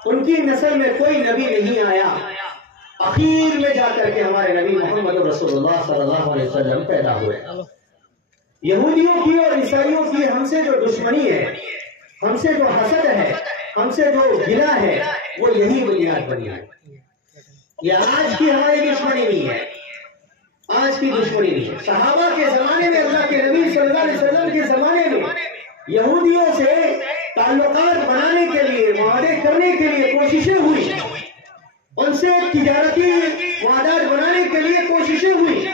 ان کی نسل میں کوئی نبی نہیں آیا، اخیر میں جا کر کے ہمارے نبی محمد رسول اللہ صلی اللہ علیہ وسلم پیدا ہوئے۔ یہودیوں کی اور عیسائیوں کی ہم سے جو دشمنی ہے، ہم سے جو حسد ہے، ہم سے جو گلہ ہے، وہ یہی بنیاد بنی ہے۔ یہ آج کی ہماری دشمنی نہیں ہے، آج کی دشمنی نہیں ہے۔ صحابہ کے زمانے میں، اللہ کے نبی صلی اللہ علیہ وسلم کے زمانے میں یہودیوں سے تعلقات بنانے کے لیے، معاہدے کرنے کے لیے کوششیں ہوئی، ان سے تجارتی معاہدات بنانے کے لیے کوششیں ہوئی،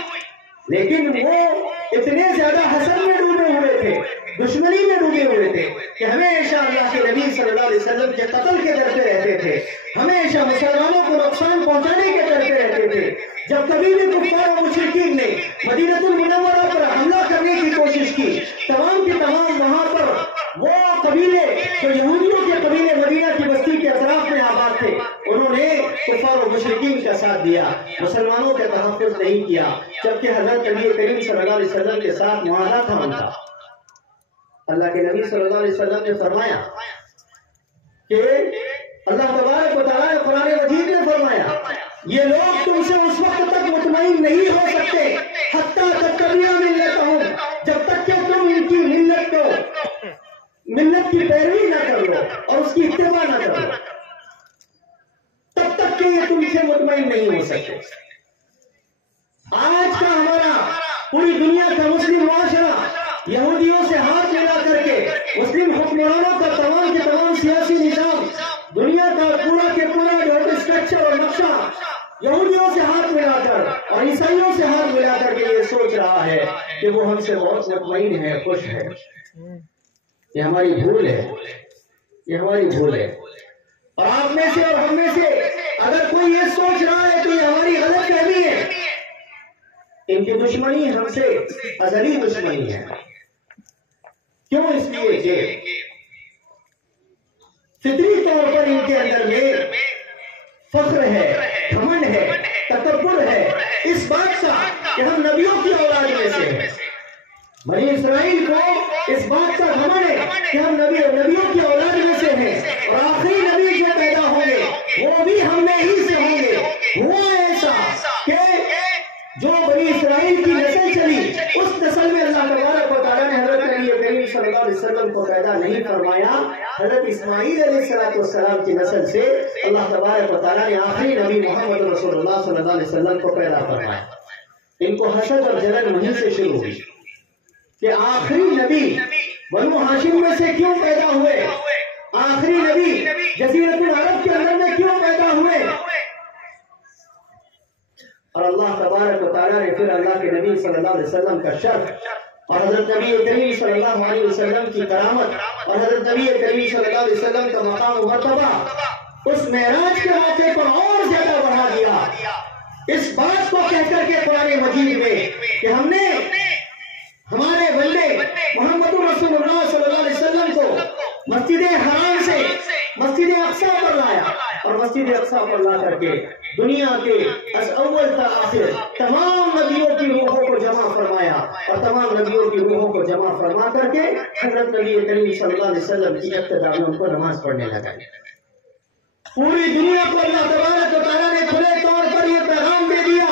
لیکن وہ اتنے زیادہ حسد میں ڈوبے ہوئے تھے، دشمنی میں ڈوبے ہوئے تھے کہ ہمیشہ اللہ کے نبی صلی اللہ علیہ وسلم کے قتل کے ڈرتے رہتے تھے، ہمیشہ مسلمانوں کو نقصان پہنچانے کے ڈرتے رہتے تھے۔ جب کبھی بھی کفار و مشرکین نے مدینہ المنورہ پر حملہ کرنے کی کوشش کی، تمام کے تمام وہاں پر وہ قبیلے جو یہودیوں کے قبیلے مدینہ کی بستی کے اطراف میں آباد تھے، انہوں نے کفار و مشرکین کا ساتھ دیا، مسلمانوں کے تحفظ نہیں کیا، جبکہ حضرت نبی کریم صلی اللہ علیہ وسلم کے ساتھ معاہدہ تھا ان کا۔ اللہ کے نبی صلی اللہ علیہ وسلم نے فرمایا کہ اللہ تبارک و تعالیٰ نے قرآن مجید میں فرمایا، یہ لوگ تم سے اس وقت تک مطمئن نہیں ہو سکتے حتیٰ تتبعوا ملتہم، جب تک کہ تم ان کی ملت کی پیروی نہ کر لو اور اس کی اتباع نہ کر لو، تب تک کہ یہ تم سے مطمئن نہیں ہو سکتے۔ آج کا ہمارا پوری دنیا کا مسلم معاشرہ یہودیوں سے ہاتھ ملا کر کے مسلم حکمرانوں کا تمام کے تمام سیاسی نظام، دنیا کا پورا کے پورا جو اسٹرکچر اور نقشہ یہودیوں سے ہاتھ ملا کر اور عیسائیوں سے ہاتھ ملا کر کے یہ سوچ رہا ہے کہ وہ ہم سے بہت مطمئن ہے، خوش ہے۔ یہ ہماری بھول ہے، یہ ہماری بھول ہے۔ اور آپ میں سے اور ہم میں سے اگر کوئی یہ سوچ رہا ہے تو یہ ہماری غلط فہمی ہے۔ ان کی دشمنی ہم سے ازلی دشمنی ہے۔ کیوں؟ اس لیے کہ فطری طور پر ان کے اندر میں فخر ہے، گھمنڈ ہے، تکبر ہے اس بات کا کہ ہم نبیوں کی اولاد میں سے ہیں۔ بنی اسرائیل کو اس بات کا گھمنڈ ہے کہ ہم نبیوں کی اولاد میں سے ہیں، اور آخری نبی جو پیدا ہوں گے وہ بھی ہم میں ہی سے ہوں گے۔ ہوا ایسا کہ جو بنی اسرائیل کی نسل چلی، اس نسل میں اللہ تبارک و تعالیٰ نے حضرت نبی کریم صلی اللہ علیہ وسلم کو پیدا نہیں فرمایا، حضرت اسماعیل علیہ السلام کی نسل سے اللہ تبارک و تعالیٰ نے آخری نبی محمد رسول اللہ صلی اللہ علیہ وسلم کو پیدا فرمایا۔ ان کو حسد اور جلن وہیں سے شروع ہوئی کہ آخری نبی بنو ہاشم میں سے کیوں پیدا ہوئے، آخری نبی جزیرۃ العرب کے اندر میں کیوں پیدا ہوئے۔ اور اللہ تبارک و تعالیٰ نے پھر اللہ کے نبی صلی اللہ علیہ وسلم کا شرف اور حضرت نبی کریم صلی اللہ علیہ وسلم کی کرامت اور حضرت نبی کریم صلی اللہ علیہ وسلم کا مقام و مرتبہ اس معراج کے موقع پر اور زیادہ بڑھا دیا، اس بات کو کہہ کر کے قرآن مجید میں کہ ہم نے ہمارے بندے محمد رسول اللہ صلی اللہ علیہ وسلم کو مسجد حرام سے مسجد اقصیٰ پر لایا، اور مسجد اقصیٰ پر لا کر کے دنیا کے از اول تا آخر تمام نبیوں کی روحوں کو جمع فرمایا، اور تمام نبیوں کی روحوں کو جمع فرما کر کے حضرت نبی کریم صلی اللہ علیہ وسلم کی ابتدا میں ان کو نماز پڑھنے لگا۔ پوری دنیا کو اللہ تبارک و تعالیٰ نے کھلے طور پر یہ پیغام دے دیا،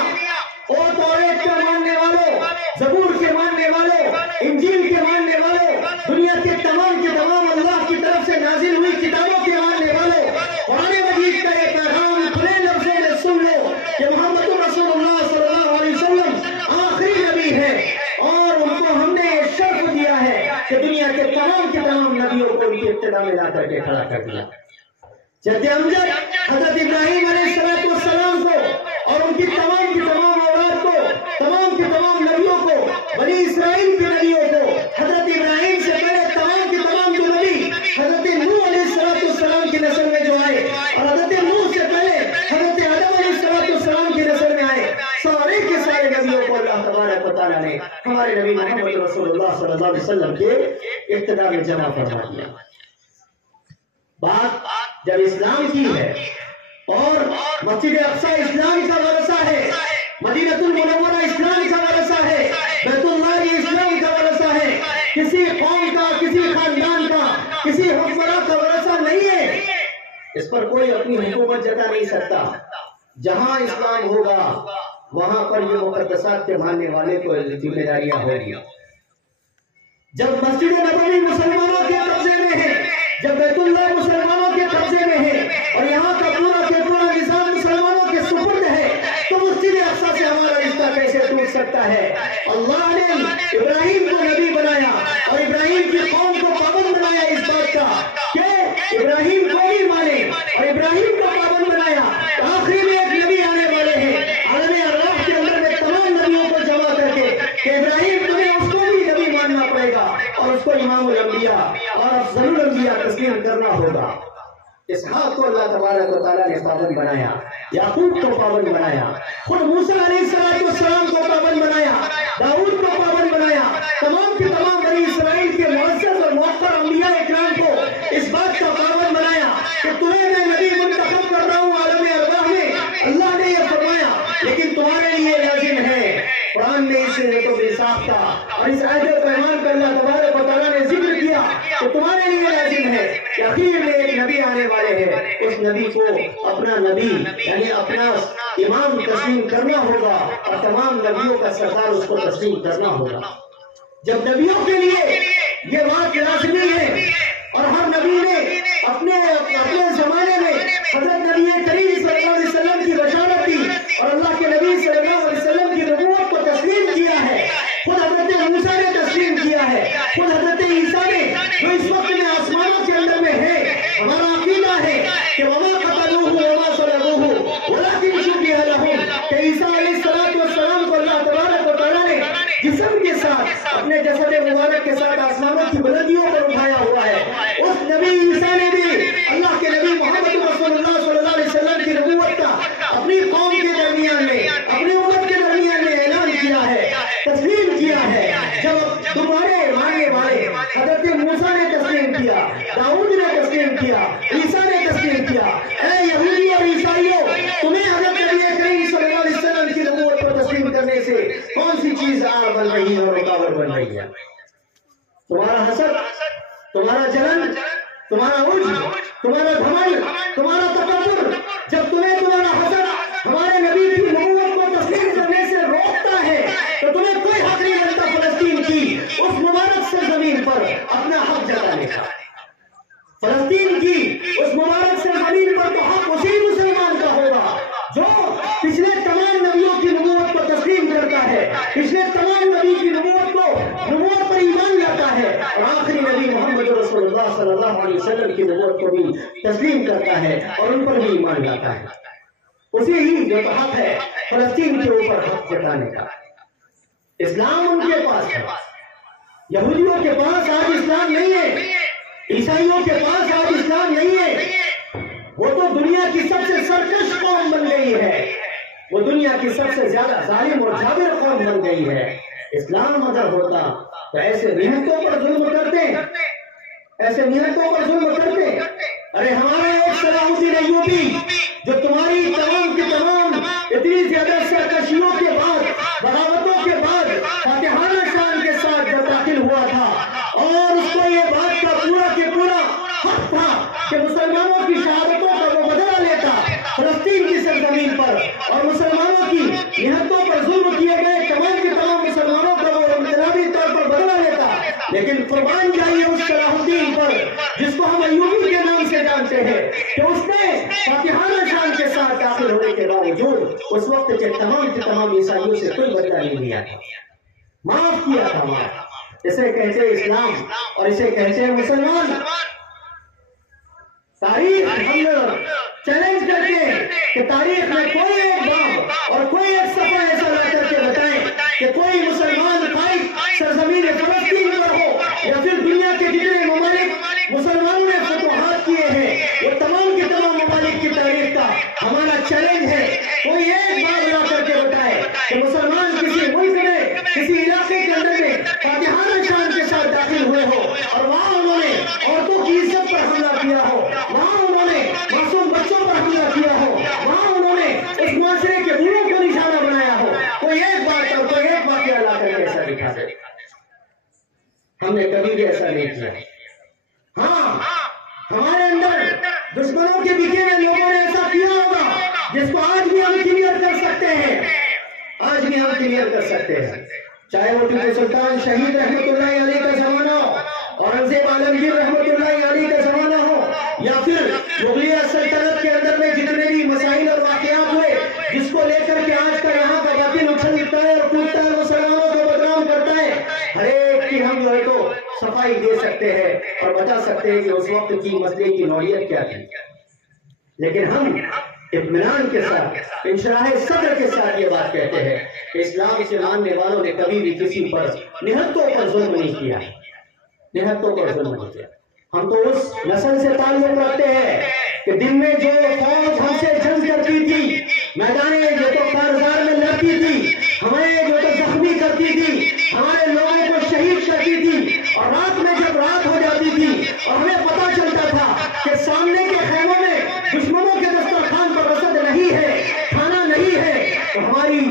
اور توریت کے ماننے والوں، زبور کے ماننے والوں، انجیل کے ماننے والوں، دنیا کے تمام اللہ کی طرف سے نازل ہوئی کتابوں کے ماننے والوں، قرآن مجید کا یہ پیغام کھلے لفظوں میں سن لو کہ محمد رسول اللہ صلی اللہ علیہ وسلم آخری نبی ہے، اور ان کو ہم نے یہ شرف دیا ہے کہ دنیا کے تمام نبیوں کو ان کی ابتدا میں لا کر کے کھڑا کر دیا۔ جد امجد حضرت ابراہیم علیہ السلام کو اور ان کی تمام اولاد کو، تمام کے تمام نبیوں کو، بنی اسرائیل کے نبیوں کو حضرت ابراہیم ہمارے نبی محمد رسول اللہ صلی اللہ علیہ وسلم کے اقتداء میں جمع فرما دیا۔ بات جب اسلام کی ہے اور مسجد اقصی اسلام کا ورثہ ہے، مدینہ المنورہ اسلام کا ورثہ ہے، بیت اللہ اسلام کا ورثہ ہے، کسی قوم کا، کسی خاندان کا، کسی حکمراں کا ورثہ نہیں ہے، اس پر کوئی اپنی حکومت جتا نہیں سکتا۔ جہاں اسلام ہوگا وہاں پر یہ مقدسات کے ماننے والے کو ذمہ داریاں ہوگی۔ جب مسجد نبوی مسلمانوں کے قبضے میں ہے، جب بیت اللہ مسلمانوں کے قبضے میں ہے اور یہاں کا پورا کے پورا نظام مسلمانوں کے سپرد ہے، تو مسجد اقصی سے ہمارا رشتہ کیسے ٹوٹ سکتا ہے؟ اللہ نے ابراہیم کو نبی بنایا اور ابراہیم کی قوم کو پابند بنایا اس بات کا کہ ابراہیم کو بھی مانے، اور ابراہیم کو پابند بنایا۔ آخری میں ایک نبی آنے والے ہیں عالم ارواح کے اندر میں تمام نبیوں کو جمع کر کے کہ ابراہیم تمہیں اس کو بھی نبی ماننا پڑے گا اور اس کو امام الانبیاء اور افضل الانبیاء تسلیم کرنا ہوگا۔ اسحاق کو اللہ تبارک و تعالیٰ نے پابند بنایا، یعقوب کو پابند بنایا، خود موسیٰ علیہ السلام کو پابند بنایا، داؤد کو پابند بنایا، تمام کے تمام بنی اسرائیل کے معزز اور موقر انبیاء اکرام کو اس بات کا پابند بنایا کہ تمہیں میں نبی منتخب کر رہا ہوں عالم ارواح میں۔ اللہ نے یہ فرمایا لیکن تمہارے لیے لازم ہے، قرآن نے اسے تو بے ساختہ اور اس عہد و پیمان پر اللہ تبارک و تعالیٰ نے ذکر کیا کہ تمہارے لیے لازم ہے کہ اخیر میں ایک نبی آنے والے ہیں، اس نبی کو اپنا نبی یعنی اپنا امام تسلیم کرنا ہوگا اور تمام نبیوں کا سردار اس کو تسلیم کرنا ہوگا۔ جب نبیوں کے لیے یہ بات لازمی ہے اور ہر نبی نے اپنے زمانے میں حضرت نبی کریم صلی اللہ علیہ وسلم کی بشارت دی اور اللہ کے نبی صلی اللہ علیہ وسلم کی نبوت کو تسلیم کیا ہے، خود حضرت موسیٰ نے تسلیم کیا ہے، خود حضرت عیسیٰ نے جو اس وقت میں آسمانوں کے اندر میں ہے، ہمارا عقیدہ ہے کہ وما قتلوہ وما صلبوہ ولکن شبہ لہم، کہ عیسیٰ علیہ السلام کو اللہ تبارک و تعالیٰ نے جسم کے ساتھ اپنے جسد مبارک کے ساتھ آسمانوں کی بلندیوں پر اٹھایا ہوا ہے۔ اس نبی عیسیٰ نے بھی اللہ کے نبی محمد رسول اللہ صلی اللہ علیہ وسلم کی نبوت کا اپنی قوم کے درمیان میں، اپنی امت کے درمیان میں اعلان کیا ہے، تسلیم کیا ہے۔ جب تمہارے ماننے والے حضرت موسیٰ نے تسلیم کیا، داؤد نے تسلیم کیا، عیسیٰ نے تسلیم کیا، اے یہودی اور عیسائیوں، تمہیں حضرت نبی کریم صلی اللہ علیہ وسلم کی نبوت کو تسلیم کرنے سے کون سی چیز آڑ بن رہی ہے اور رکاوٹ بن رہی ہے؟ تمہارا حسد، تمہارا جلن، تمہارا عجب، تمہارا گھمنڈ، تمہارا تکبر، جب تمہیں تمہارا حسد ہمارے نبی کی نبوت کو تسلیم کرنے سے روکتا ہے تو تمہیں کوئی حق نہیں بنتا فلسطین کی اس مبارک سرزمین پر اپنا حق جتانے کا۔ فلسطین کی اس مبارک سرزمین پر تو حق اسی مسلمان کا ہوگا جو پچھلے تمام نبیوں کی نبوت کو تسلیم کرتا ہے، پچھلے تمام نبی کی نبوت پر ایمان لاتا ہے اور آخری نبی محمد رسول اللہ صلی اللہ علیہ وسلم کی نبوت کو بھی تسلیم کرتا ہے اور ان پر بھی ایمان لاتا ہے۔ اسی ہی جو حق ہے فلسطین کے اوپر حق جتانے کا۔ اسلام ان کے پاس ہے، یہودیوں کے پاس آج اسلام نہیں ہے، عیسائیوں کے پاس آج اسلام نہیں ہے، وہ تو دنیا کی سب سے سرکش قوم بن گئی ہے، وہ دنیا کی سب سے زیادہ ظالم اور جابر قوم بن گئی ہے۔ اسلام اگر ہوتا تو ایسے نہتوں پر ظلم کرتے، ایسے نہتوں پر ظلم کرتے۔ ارے ہمارے ایک صلاح الدین ایوبی جو تمہاری تمام کی تمام اتنی زیادہ سرکشیوں کے بعد، بغاوتوں کے بعد فاتحانہ شان کے ساتھ جب داخل ہوا تھا اور اس کو یہ بات کا پورا کے پورا حق تھا کہ مسلمانوں کی شہادتوں کا وہ بدلہ لیتا فلسطین کی سرزمین پر اور مسلمانوں کی نہتوں پر ظلم کیے گئے تمام کے تمام مسلمانوں کا وہ انقلابی طور پر بدلہ لیتا، لیکن قربان جائیے اس صلاح الدین پر جس کو ہم ایوبی کے نام سے جانتے ہیں کہ اس نے فاتحانہ شان کے ساتھ داخل ہونے کے باوجود اس وقت کے تمام عیسائیوں سے کوئی بدلہ نہیں لیا تھا، معاف کیا تھا۔ معاف اسے کہتے ہیں اسلام اور اسے کہتے ہیں مسلمان۔ تاریخ ہم چیلنج کرتے ہیں کہ تاریخ میں کوئی ایک باب اور کوئی ایک صفحہ ایسا لا کر کے بتائیں کہ کوئی مسلمان قائد سرزمین فلسطین پر ہو یا پھر دنیا کے جتنے ممالک مسلمانوں نے فتوحات کیے ہیں وہ تمام کے تمام ممالک کی تاریخ کا ہمارا چیلنج ہے، کوئی ایک باب لا کر کے بتائے کہ مسلمان کسی ملک میں، کسی علاقے کے اندر میں کبھی ایسا نہیں کیا. ہاں ہمارے اندر دشمنوں کے بکے ہوئے لوگوں نے ایسا کیا ہوگا جس کو آج بھی ہم کلیئر کر سکتے ہیں, آج بھی ہم کلیئر کر سکتے ہیں. چاہے وہ ٹیپو سلطان شہید رحمت اللہ علیہ کا زمانہ ہو, اورنگزیب عالمگیر رحمت اللہ علیہ کا زمانہ ہو, یا پھر مغلیہ سلطنت کے اندر میں جتنے بھی مسائل اور واقعات ہوئے جس کو لے کر کے آج کا یہاں کا باطل اچھلتا ہے اور کودتا ہے, مسلمانوں کو بدنام کرتا ہے, ہر ایک کی ہم جو ہے تو صفائی دے سکتے ہیں اور بتا سکتے ہیں کہ اس وقت کی مسئلے کی نوعیت کیا تھی. لیکن ہم اطمینان کے ساتھ, انشراح صدر کے ساتھ یہ بات کہتے ہیں کہ اسلام سے ماننے والوں نے کبھی بھی کسی پر نہتوں پر ظلم نہیں کیا, نہتوں پر ظلم نہیں کیا. ہم تو اس نسل سے تعلق رکھتے ہیں کہ دن میں جو فوج ہم سے جنگ کرتی تھی, میدان جو تو کارزار میں لڑتی تھی, ہمیں جو تو زخمی کرتی تھی, ہمارے لوگوں کو شہید کرتی تھی, اور رات میں جب رات ہو جاتی تھی اور ہمیں پتا چلتا تھا کہ سامنے کے خیموں میں دشمنوں کے دسترخوان پر رسد نہیں ہے, کھانا نہیں ہے, تو ہماری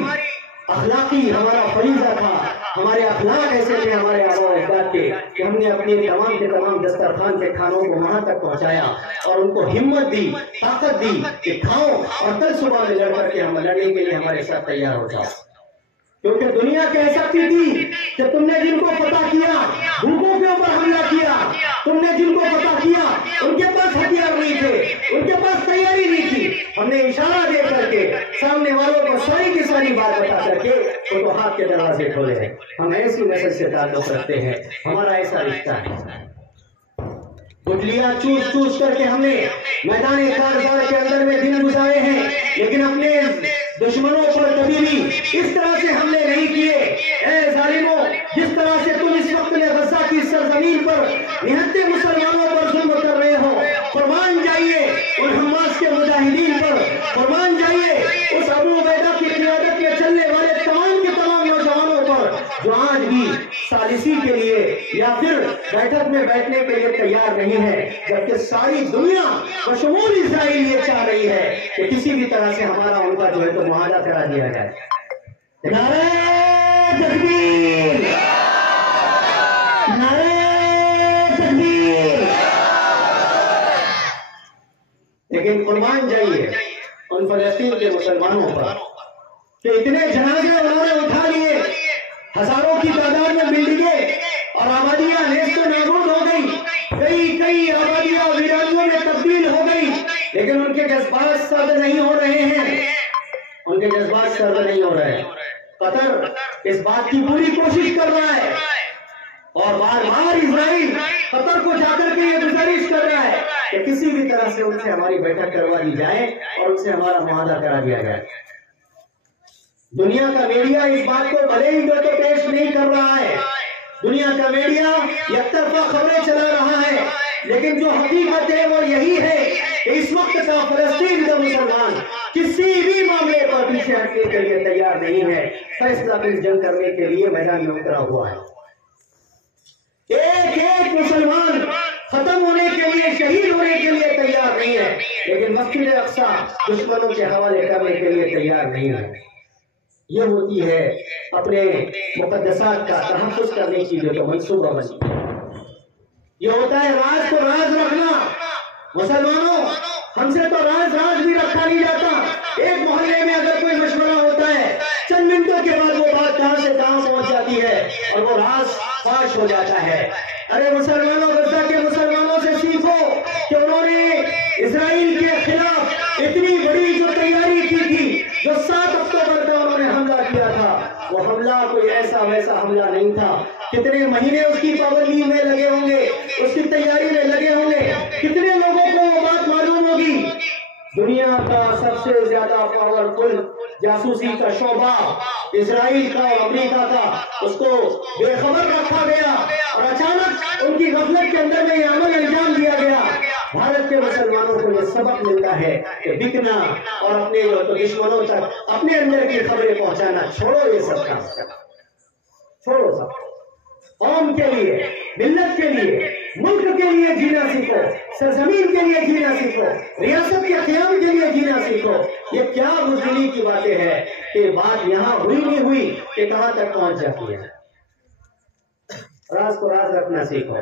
اخلاقی ہمارا فریضہ تھا, ہمارے اخلاق ایسے تھے ہمارے آباء و اجداد کے کہ ہم نے اپنے تمام کے تمام دسترخوان کے کھانوں کو وہاں تک پہنچایا اور ان کو ہمت دی, طاقت دی کہ کھاؤ اور کل صبح میں لڑ کر کے ہم لڑنے کے لیے ہمارے ساتھ تیار ہو جاؤ. کیونکہ دنیا کہہ سکتی تھی کہ تم نے جن کو فتح کیا بھوکوں کے اوپر حملہ کیا, تم نے جن کو فتح کیا ان کے پاس ہتھیار نہیں تھے, ان کے پاس تیاری نہیں تھی. ہم نے اشارہ دے کر کے سامنے والوں کو ساری کی ساری بات بتا کر کے فتوحات کے دروازے کھولے ہیں. ہم ایسی نسل سے تعلق رکھتے ہیں, ہمارا ایسا رشتہ ہے. گٹلیاں چوس چوس کر کے ہم نے میدان کارزار کے اندر میں دن گزارے ہیں, لیکن اپنے دشمنوں پر کبھی بھی اس طرح سے حملے نہیں کیے. اے ظالموں, جس طرح سے تم اس وقت میں غزہ کی سرزمین پر نہتے مسلمانوں پر ظلم کر رہے ہو, قربان جائیے ان حماس کے مجاہدین پر, قربان جائیے اس ابو عبیدہ کی قیادت میں چلنے والے تمام کے تمام نوجوانوں پر جو آج بھی ثالثی کے لیے یا پھر بیٹھک میں بیٹھنے کے لیے تیار نہیں ہے, جبکہ ساری دنیا بشمول اسرائیل یہ چاہ رہی ہے کہ کسی بھی طرح سے ہمارا ان کا جو ہے تو معاہدہ کرا دیا جائے. نعرہ تکبیر, نعرہ تکبیر. لیکن قربان جائیے ان فلسطین کے مسلمانوں پر کہ اتنے جنازے انہوں نے اٹھا لیے, ہزاروں کی تعداد میں بلڈنگیں اور آبادیاں نیست و نابود ہو گئی, کئی آبادیاں ویرانیوں میں تبدیل ہو گئی, لیکن ان کے جذبات سرد نہیں ہو رہے ہیں, ان کے جذبات سرد نہیں ہو رہے ہیں. قطر اس بات کی پوری کوشش کر رہا ہے اور بار بار اسرائیل قطر کو جا کر کے یہ گزارش کر رہا ہے کہ کسی بھی طرح سے ان سے ہماری بیٹھک کروا دی جائے اور ان سے ہمارا معاہدہ کرا دیا جائے. دنیا کا میڈیا اس بات کو بھلے ہی تو پیش نہیں کر رہا ہے, دنیا کا میڈیا یک طرفہ خبریں چلا رہا ہے, لیکن جو حقیقت ہے وہ یہی ہے کہ اس وقت کا فلسطین کا مسلمان کسی بھی معاملے پر پیچھے ہٹنے کے لیے تیار نہیں ہے, فیصلہ کن جنگ کرنے کے لیے میدان میں اترا ہوا ہے. ایک ایک مسلمان ختم ہونے کے لیے, شہید ہونے کے لیے تیار نہیں ہے, لیکن مسجد اقصی دشمنوں کے حوالے کرنے کے لیے تیار نہیں ہے. یہ ہوتی ہے اپنے مقدسات کا تحفظ کرنے کی جو منصوبہ بندی. یہ ہوتا ہے راز کو راز رکھنا. مسلمانوں, ہم سے تو راز بھی رکھا نہیں جاتا. ایک محلے میں اگر کوئی مشورہ ہوتا ہے, چند منٹوں کے بعد وہ بات کہاں سے کہاں پہنچ جاتی ہے اور وہ راز فاش ہو جاتا ہے. ارے مسلمانوں, غزہ کے مسلمانوں سے سیکھو کہ انہوں نے اسرائیل کے خلاف اتنی بڑی جو تیاری کی تھی, جو 7 اکتوبر کا انہوں نے حملہ کیا تھا, وہ حملہ کوئی ایسا ویسا حملہ نہیں تھا. کتنے مہینے اس کی پابندی میں لگے ہوں گے, اس کی تیاری میں لگے ہوں گے, کتنے لوگوں کو وہ بات معلوم ہوگی. دنیا کا سب سے زیادہ پاورفل جاسوسی کا شعبہ اسرائیل کا اور امریکہ کا, اس کو بے خبر رکھا گیا اور اچانک ان کی غفلت کے اندر میں یہ عمل انجام دیا گیا. بھارت کے مسلمانوں کو یہ سبق ملتا ہے کہ بکنا اور اپنے جو دشمنوں تک اپنے اندر کی خبریں پہنچانا چھوڑو. یہ سب کام چھوڑو. سب قوم کے لیے, ملت کے لیے, ملک کے لیے جینا سیکھو, سرزمین کے لیے جینا سیکھو, ریاست کے قیام کے لیے جینا سیکھو. یہ کیا بزدلی کی باتیں ہیں کہ بات یہاں ہوئی نہیں ہوئی کہ کہاں تک پہنچ جاتی ہے. راز کو راز رکھنا سیکھو.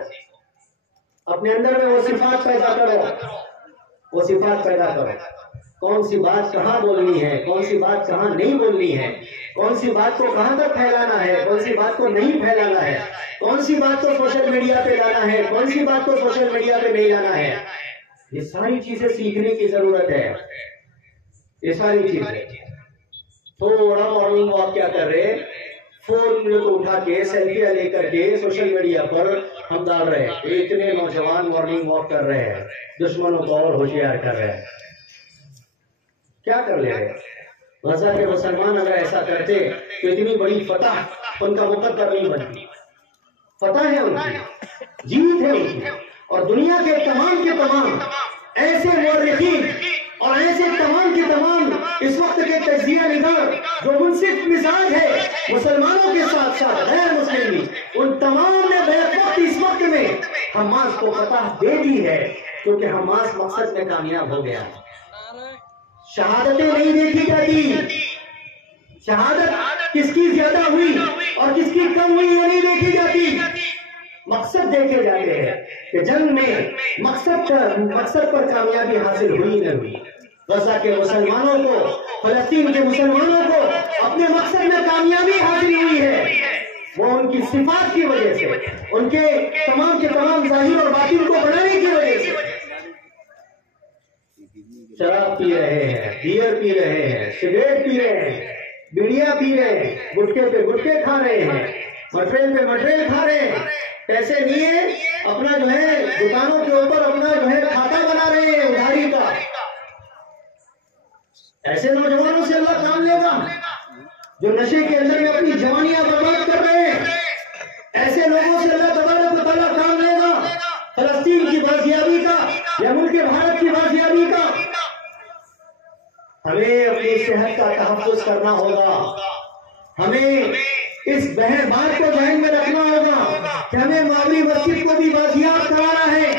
اپنے اندر میں وہ صفات پیدا کرو، وہ صفات پیدا کرو. کون سی بات کہاں بولنی ہے، کون سی بات کہاں نہیں بولنی ہے، کون سی بات کو کہاں تک پھیلانا ہے، کون سی بات کو نہیں پھیلانا ہے، کون سی بات کو سوشل میڈیا پہ لانا ہے، کون سی بات کو سوشل میڈیا پہ نہیں لانا ہے. یہ ساری چیزیں سیکھنے کی ضرورت ہے. یہ ساری چیزیں. تھوڑا مارننگ واک کیا کر رہے، فون کو اٹھا کے سیلفیاں لے کر کے سوشل میڈیا پر ہم ڈال رہے ہیں. اتنے نوجوان مارننگ واک کر رہے ہیں، دشمنوں کو اور ہوشیار کر رہے ہیں. کیا کر لے رہے؟ غزہ کے مسلمان اگر ایسا کرتے تو اتنی بڑی فتح ان کا مقدر نہیں بنتی. فتح ہے ان کی، جیت ہے ان کی. اور دنیا کے تمام ایسے مورخین اور ایسے تمام کے تمام اس وقت کے تجزیہ نگار جو منصف مزاج ہے مسلمانوں کے ساتھ ساتھ غیر مسلم بھی، ان تمام نے بیک وقت اس وقت میں حماس کو فتح دے دی ہے، کیونکہ حماس مقصد میں کامیاب ہو گیا. شہادتیں نہیں دیکھی جاتی. شہادت کس کی زیادہ ہوئی اور کس کی کم ہوئی وہ نہیں دیکھی جاتی. مقصد دیکھے جاتے ہیں کہ جنگ میں مقصد پر کامیابی حاصل ہوئی نہ ہوئی. غزہ کے مسلمانوں کو، فلسطین کے مسلمانوں کو اپنے مقصد میں کامیابی حاصل ہوئی ہے. وہ ان کی صفات کی وجہ سے، ان کے تمام ظاہر اور باطن کو بنانے کی وجہ سے. شراب پی رہے ہیں، بیئر پی رہے ہیں، سگریٹ پی رہے ہیں، بیڑیاں پی رہے ہیں، گٹکے پہ گٹکے کھا رہے ہیں، مٹریل پہ مٹریل کھا رہے ہیں. پیسے لیے اپنا جو ہے دکانوں کے اوپر اپنا جو ہے کھاتا بنا رہے ہیں ادھاری کا. ایسے نوجوانوں سے اللہ کام لے گا جو نشے کے اندر میں اپنی جوانیاں برباد کر رہے ہیں. ایسے لوگوں سے اللہ تبارک و تعالیٰ کام لے گا فلسطین کی بازیابی کا یا ملک بھارت کی بازیابی کا. ہمیں اپنی صحت کا تحفظ کرنا ہوگا. ہمیں اس بات کو ذہن میں رکھنا ہوگا کہ ہمیں معمولی مسجد کو بھی بازیاب کرانا ہے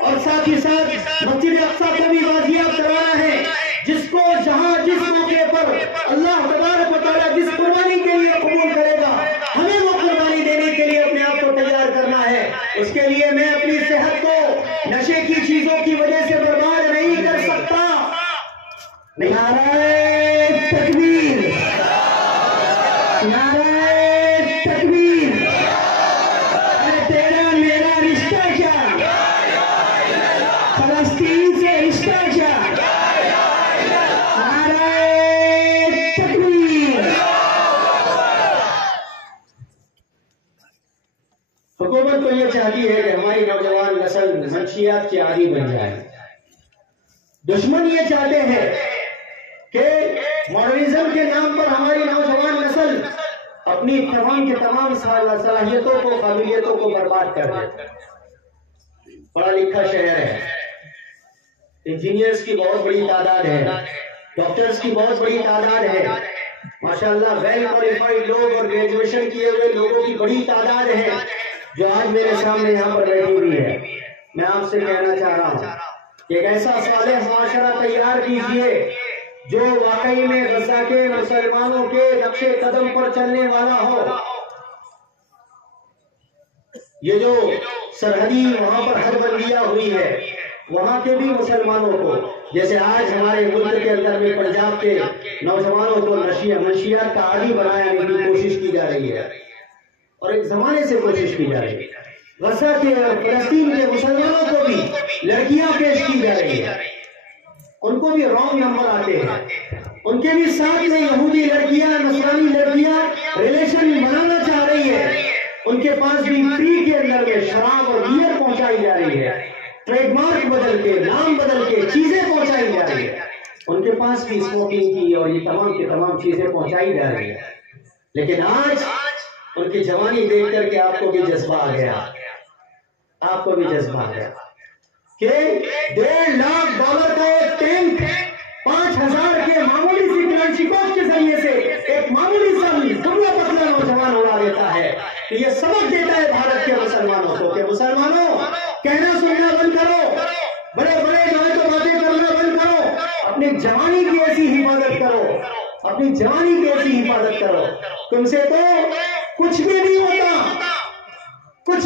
اور ساتھ ہی ساتھ مسجد اقصیٰ کو بھی بازیاب کرانا ہے. جس کو جہاں جس موقع پر اللہ تبارک و تعالیٰ جس قربانی کے لیے قبول کرے گا ہمیں وہ قربانی دینے کے لیے اپنے آپ کو تیار کرنا ہے. اس کے لیے میں اپنی صحت کو نشے کی چیزوں کی وجہ سے برباد نہیں کر سکتا. نعرہ تکبیر، نعرہ تکبیر. تیرا میرا رشتہ کیا؟ فلسطین سے رشتہ کیا؟ نعرہ تکبیر. حکومت تو یہ چاہتی ہے کہ ہماری نوجوان نسل منشیات کی عادی بن جائے. دشمن یہ چاہتے ہیں کہ ماڈرنزم کے نام پر ہماری نوجوان نسل اپنی تمام صلاحیتوں کو، قابلیتوں کو برباد کر دے. پڑھا لکھا شہر ہے، انجینئرز کی بہت بڑی تعداد ہے، ڈاکٹرز کی بہت بڑی تعداد ہے، ماشاءاللہ ویل کوالیفائڈ لوگ اور گریجویشن کیے ہوئے لوگوں کی بڑی تعداد ہے جو آج میرے سامنے یہاں پر بیٹھی ہوئی ہے. میں آپ سے کہنا چاہ رہا ہوں کہ ایک ایسا صالح معاشرہ تیار کیجئے جو واقعی میں غزہ کے مسلمانوں کے نقش قدم پر چلنے والا ہو. یہ جو سرحدی وہاں پر حد بندیاں ہوئی ہے وہاں کے بھی مسلمانوں کو، جیسے آج ہمارے ملک کے اندر میں پنجاب کے نوجوانوں کو منشیات کا عادی بنانے کی کوشش کی جا رہی ہے اور ایک زمانے سے کوشش کی جا رہی ہے. غزہ کے اور فلسطین کے مسلمانوں کو بھی لڑکیاں پیش کی جا رہی ہے، ان کو بھی رانگ نمبر آتے ہیں، ان کے بھی ساتھ میں یہودی لڑکیاں، نصرانی لڑکیاں ریلیشن بنانا چاہ رہی ہے. ان کے پاس بھی فری کے اندر میں شراب اور بیئر پہنچائی جا رہی ہے، ٹریڈ مارک بدل کے، نام بدل کے چیزیں پہنچائی جا رہی ہے. ان کے پاس بھی اسموکنگ کی اور یہ تمام کی تمام چیزیں پہنچائی جا رہی ہے. لیکن آج ان کی جوانی دیکھ کر کے آپ کو بھی جذبہ آ گیا، آپ کو بھی جذبہ آ گیا کہ $1.5 لاکھ کا ایک ٹینک 5,000 کے معمولی سی کلنشکوف کے ذریعے سے ایک معمولی سا دبلا پتلا نوجوان اڑا دیتا ہے. کہ یہ سبق دیتا ہے بھارت کے مسلمانوں کو کہ مسلمانوں کہنا سننا بند کرو، بڑے بڑے جو ہے تو باتیں کرنا بند کرو، اپنی جوانی کی ایسی حفاظت کرو، اپنی جوانی کی ایسی حفاظت کرو. تم سے تو کچھ بھی نہیں ہوتا،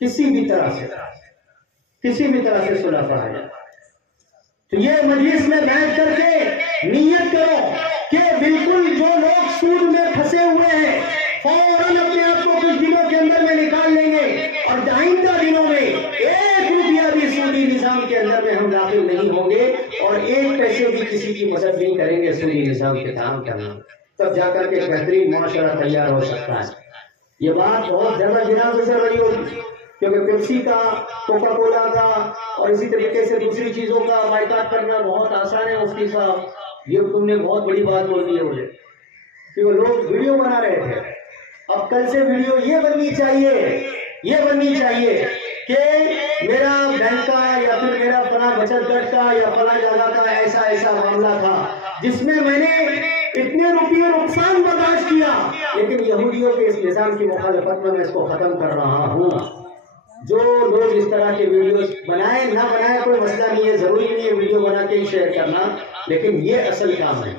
کسی بھی طرح سے صلح پڑھا جائے. تو یہ مجلس میں بیٹھ کر کے نیت کرو کہ بالکل جو لوگ سود میں پھنسے ہوئے ہیں فوراً اپنے آپ کو کچھ دنوں کے اندر میں نکال لیں گے اور آئندہ دنوں میں 1 روپیہ بھی سودی نظام کے اندر میں ہم داخل نہیں ہوں گے اور 1 پیسے بھی کسی کی مدد نہیں کریں گے سودی نظام کے کام کرنا. تب جا کر کے بہترین معاشرہ تیار ہو سکتا ہے. یہ بات بہت زیادہ گران گزر رہی ہوگی کیونکہ پیپسی کا، کوکا کولا کا اور اسی طریقے سے دوسری چیزوں کا بائیکاٹ کرنا بہت آسان ہے. مفتی صاحب یہ تم نے بہت بڑی بات بول دی ہے مجھے، کیونکہ لوگ ویڈیو بنا رہے تھے. اب کل سے ویڈیو یہ بننی چاہیے کہ میرا بینک کا یا پھر میرا فلاں بچت گھر کا یا فلاں جگہ کا ایسا معاملہ تھا جس میں میں نے اتنے روپیے نقصان برداشت کیا، لیکن یہودیوں کے اس نظام کی مخالفت میں اس کو ختم کر رہا ہوں. جو لوگ اس طرح کے ویڈیوز بنائیں نہ بنائیں کوئی مسئلہ نہیں ہے، ضروری نہیں ہے ویڈیو بنا کے ہی شیئر کرنا، لیکن یہ اصل کام ہے.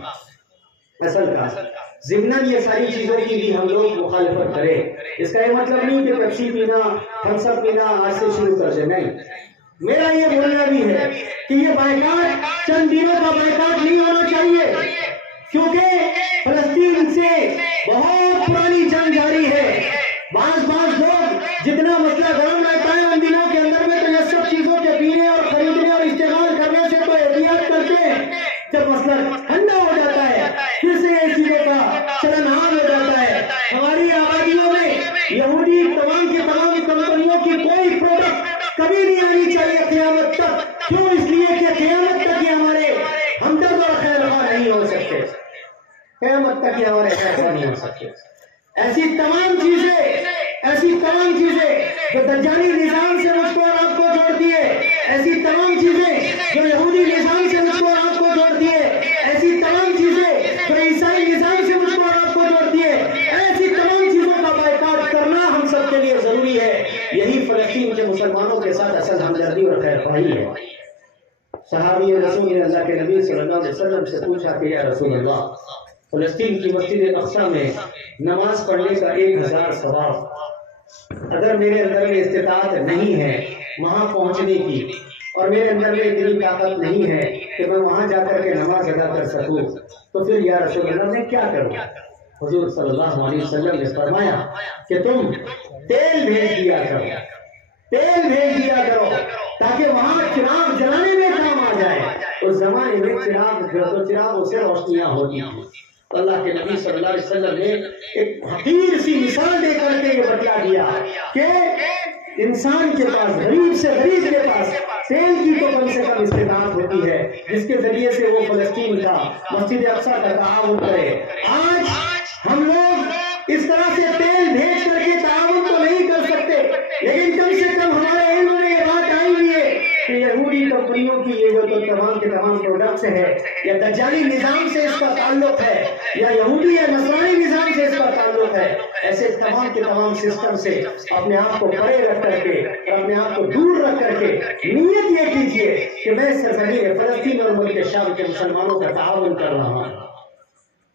ضمناً یہ ساری چیزوں کی بھی ہم لوگ مخالفت کریں. اس کا یہ مطلب نہیں کہ پیپسی پینا، تھمس اپ پینا آج سے شروع کر دیں، نہیں. میرا یہ بولنا بھی ہے کہ یہ بائیکاٹ چند دنوں کا بائیکاٹ نہیں ہونا چاہیے، کیونکہ فلسطین سے بہت پرانی جنگ جاری ہے. بعض لوگ جتنا مسئلہ گرم رہتا ہے ان دنوں کے اندر میں تو یہ سب چیزوں کے پینے اور خریدنے اور استعمال کرنے سے تو احتیاط کرتے ہیں. جب مسئلہ ٹھنڈا ہو جاتا ہے پھر سے یہ چیزوں کا چلن عام ہو جاتا ہے. ہماری آبادیوں میں یہودی تمام کی تمام کمپنیوں کی کوئی پروڈکٹ کبھی نہیں آنی چاہیے قیامت تک. کیوں؟ اس لیے کہ قیامت تک یہ ہمارے ہمدرد اور خیر خواہ نہیں ہو سکتے. قیامت تک یہ ہمارے خیر خواہ نہیں ہو سکتے. ایسی تمام چیزیں جو دجالی نظام سے مجھ کو اور آپ کو جوڑتی ہے، ایسی تمام چیزیں جو یہودی نظام سے مجھ کو اور آپ کو جوڑتی ہے، ایسی تمام چیزیں جو عیسائی نظام سے مجھ کو اور آپ کو جوڑتی ہے، ایسی تمام چیزوں کا بائیکاٹ کرنا ہم سب کے لیے ضروری ہے. یہی فلسطین کے مسلمانوں کے ساتھ اصل ہمدردی اور خیر خواہی ہے. صحابی رسول نے اللہ کے نبی صلی اللہ علیہ وسلم سے پوچھا کہ یا رسول اللہ، فلسطین کی مسجد اقصی میں نماز پڑھنے کا 1000 ثواب، اگر میرے اندر میں استطاعت نہیں ہے وہاں پہنچنے کی اور میرے اندر میں اتنی طاقت نہیں ہے کہ میں وہاں جا کر کے نماز ادا کر سکوں، تو پھر یا رسول اللہ میں کیا کروں؟ حضور صلی اللہ علیہ وسلم نے فرمایا کہ تم تیل بھیج دیا کرو تاکہ وہاں چراغ جلانے میں کام آ جائے. اس زمانے میں چراغوں سے روشنیاں ہوتی ہیں. اللہ کے نبی صلی اللہ علیہ وسلم نے ایک حقیر سی مثال دے کر کے یہ بتلا دیا کہ انسان کے پاس، غریب سے غریب کے پاس تیل کی تو کم سے کم استطاعت ہوتی ہے جس کے ذریعے سے وہ فلسطین کا، مسجد اقصی کا تعاون کرے. آج ہم لوگ اس طرح سے تیل بھیج کر کے تعاون تو نہیں کر سکتے، لیکن کم سے کم ہمارے علم میں یہ بات آئی ہوئی ہے کہ یہودی کمپنیوں کی یہ جو تمام کے تمام پروڈکٹس ہیں یا دجالی نظام سے اس کا تعلق ہے یا یہودی یا نصرانی نظام سے اس کا تعلق ہے، ایسے تمام کے تمام سسٹم سے اپنے آپ کو پرے رکھ کر کے اور اپنے آپ کو دور رکھ کر کے نیت یہ کیجئے کہ میں سرزمین فلسطین اور ملک شام کے مسلمانوں کا تعاون کر رہا ہوں.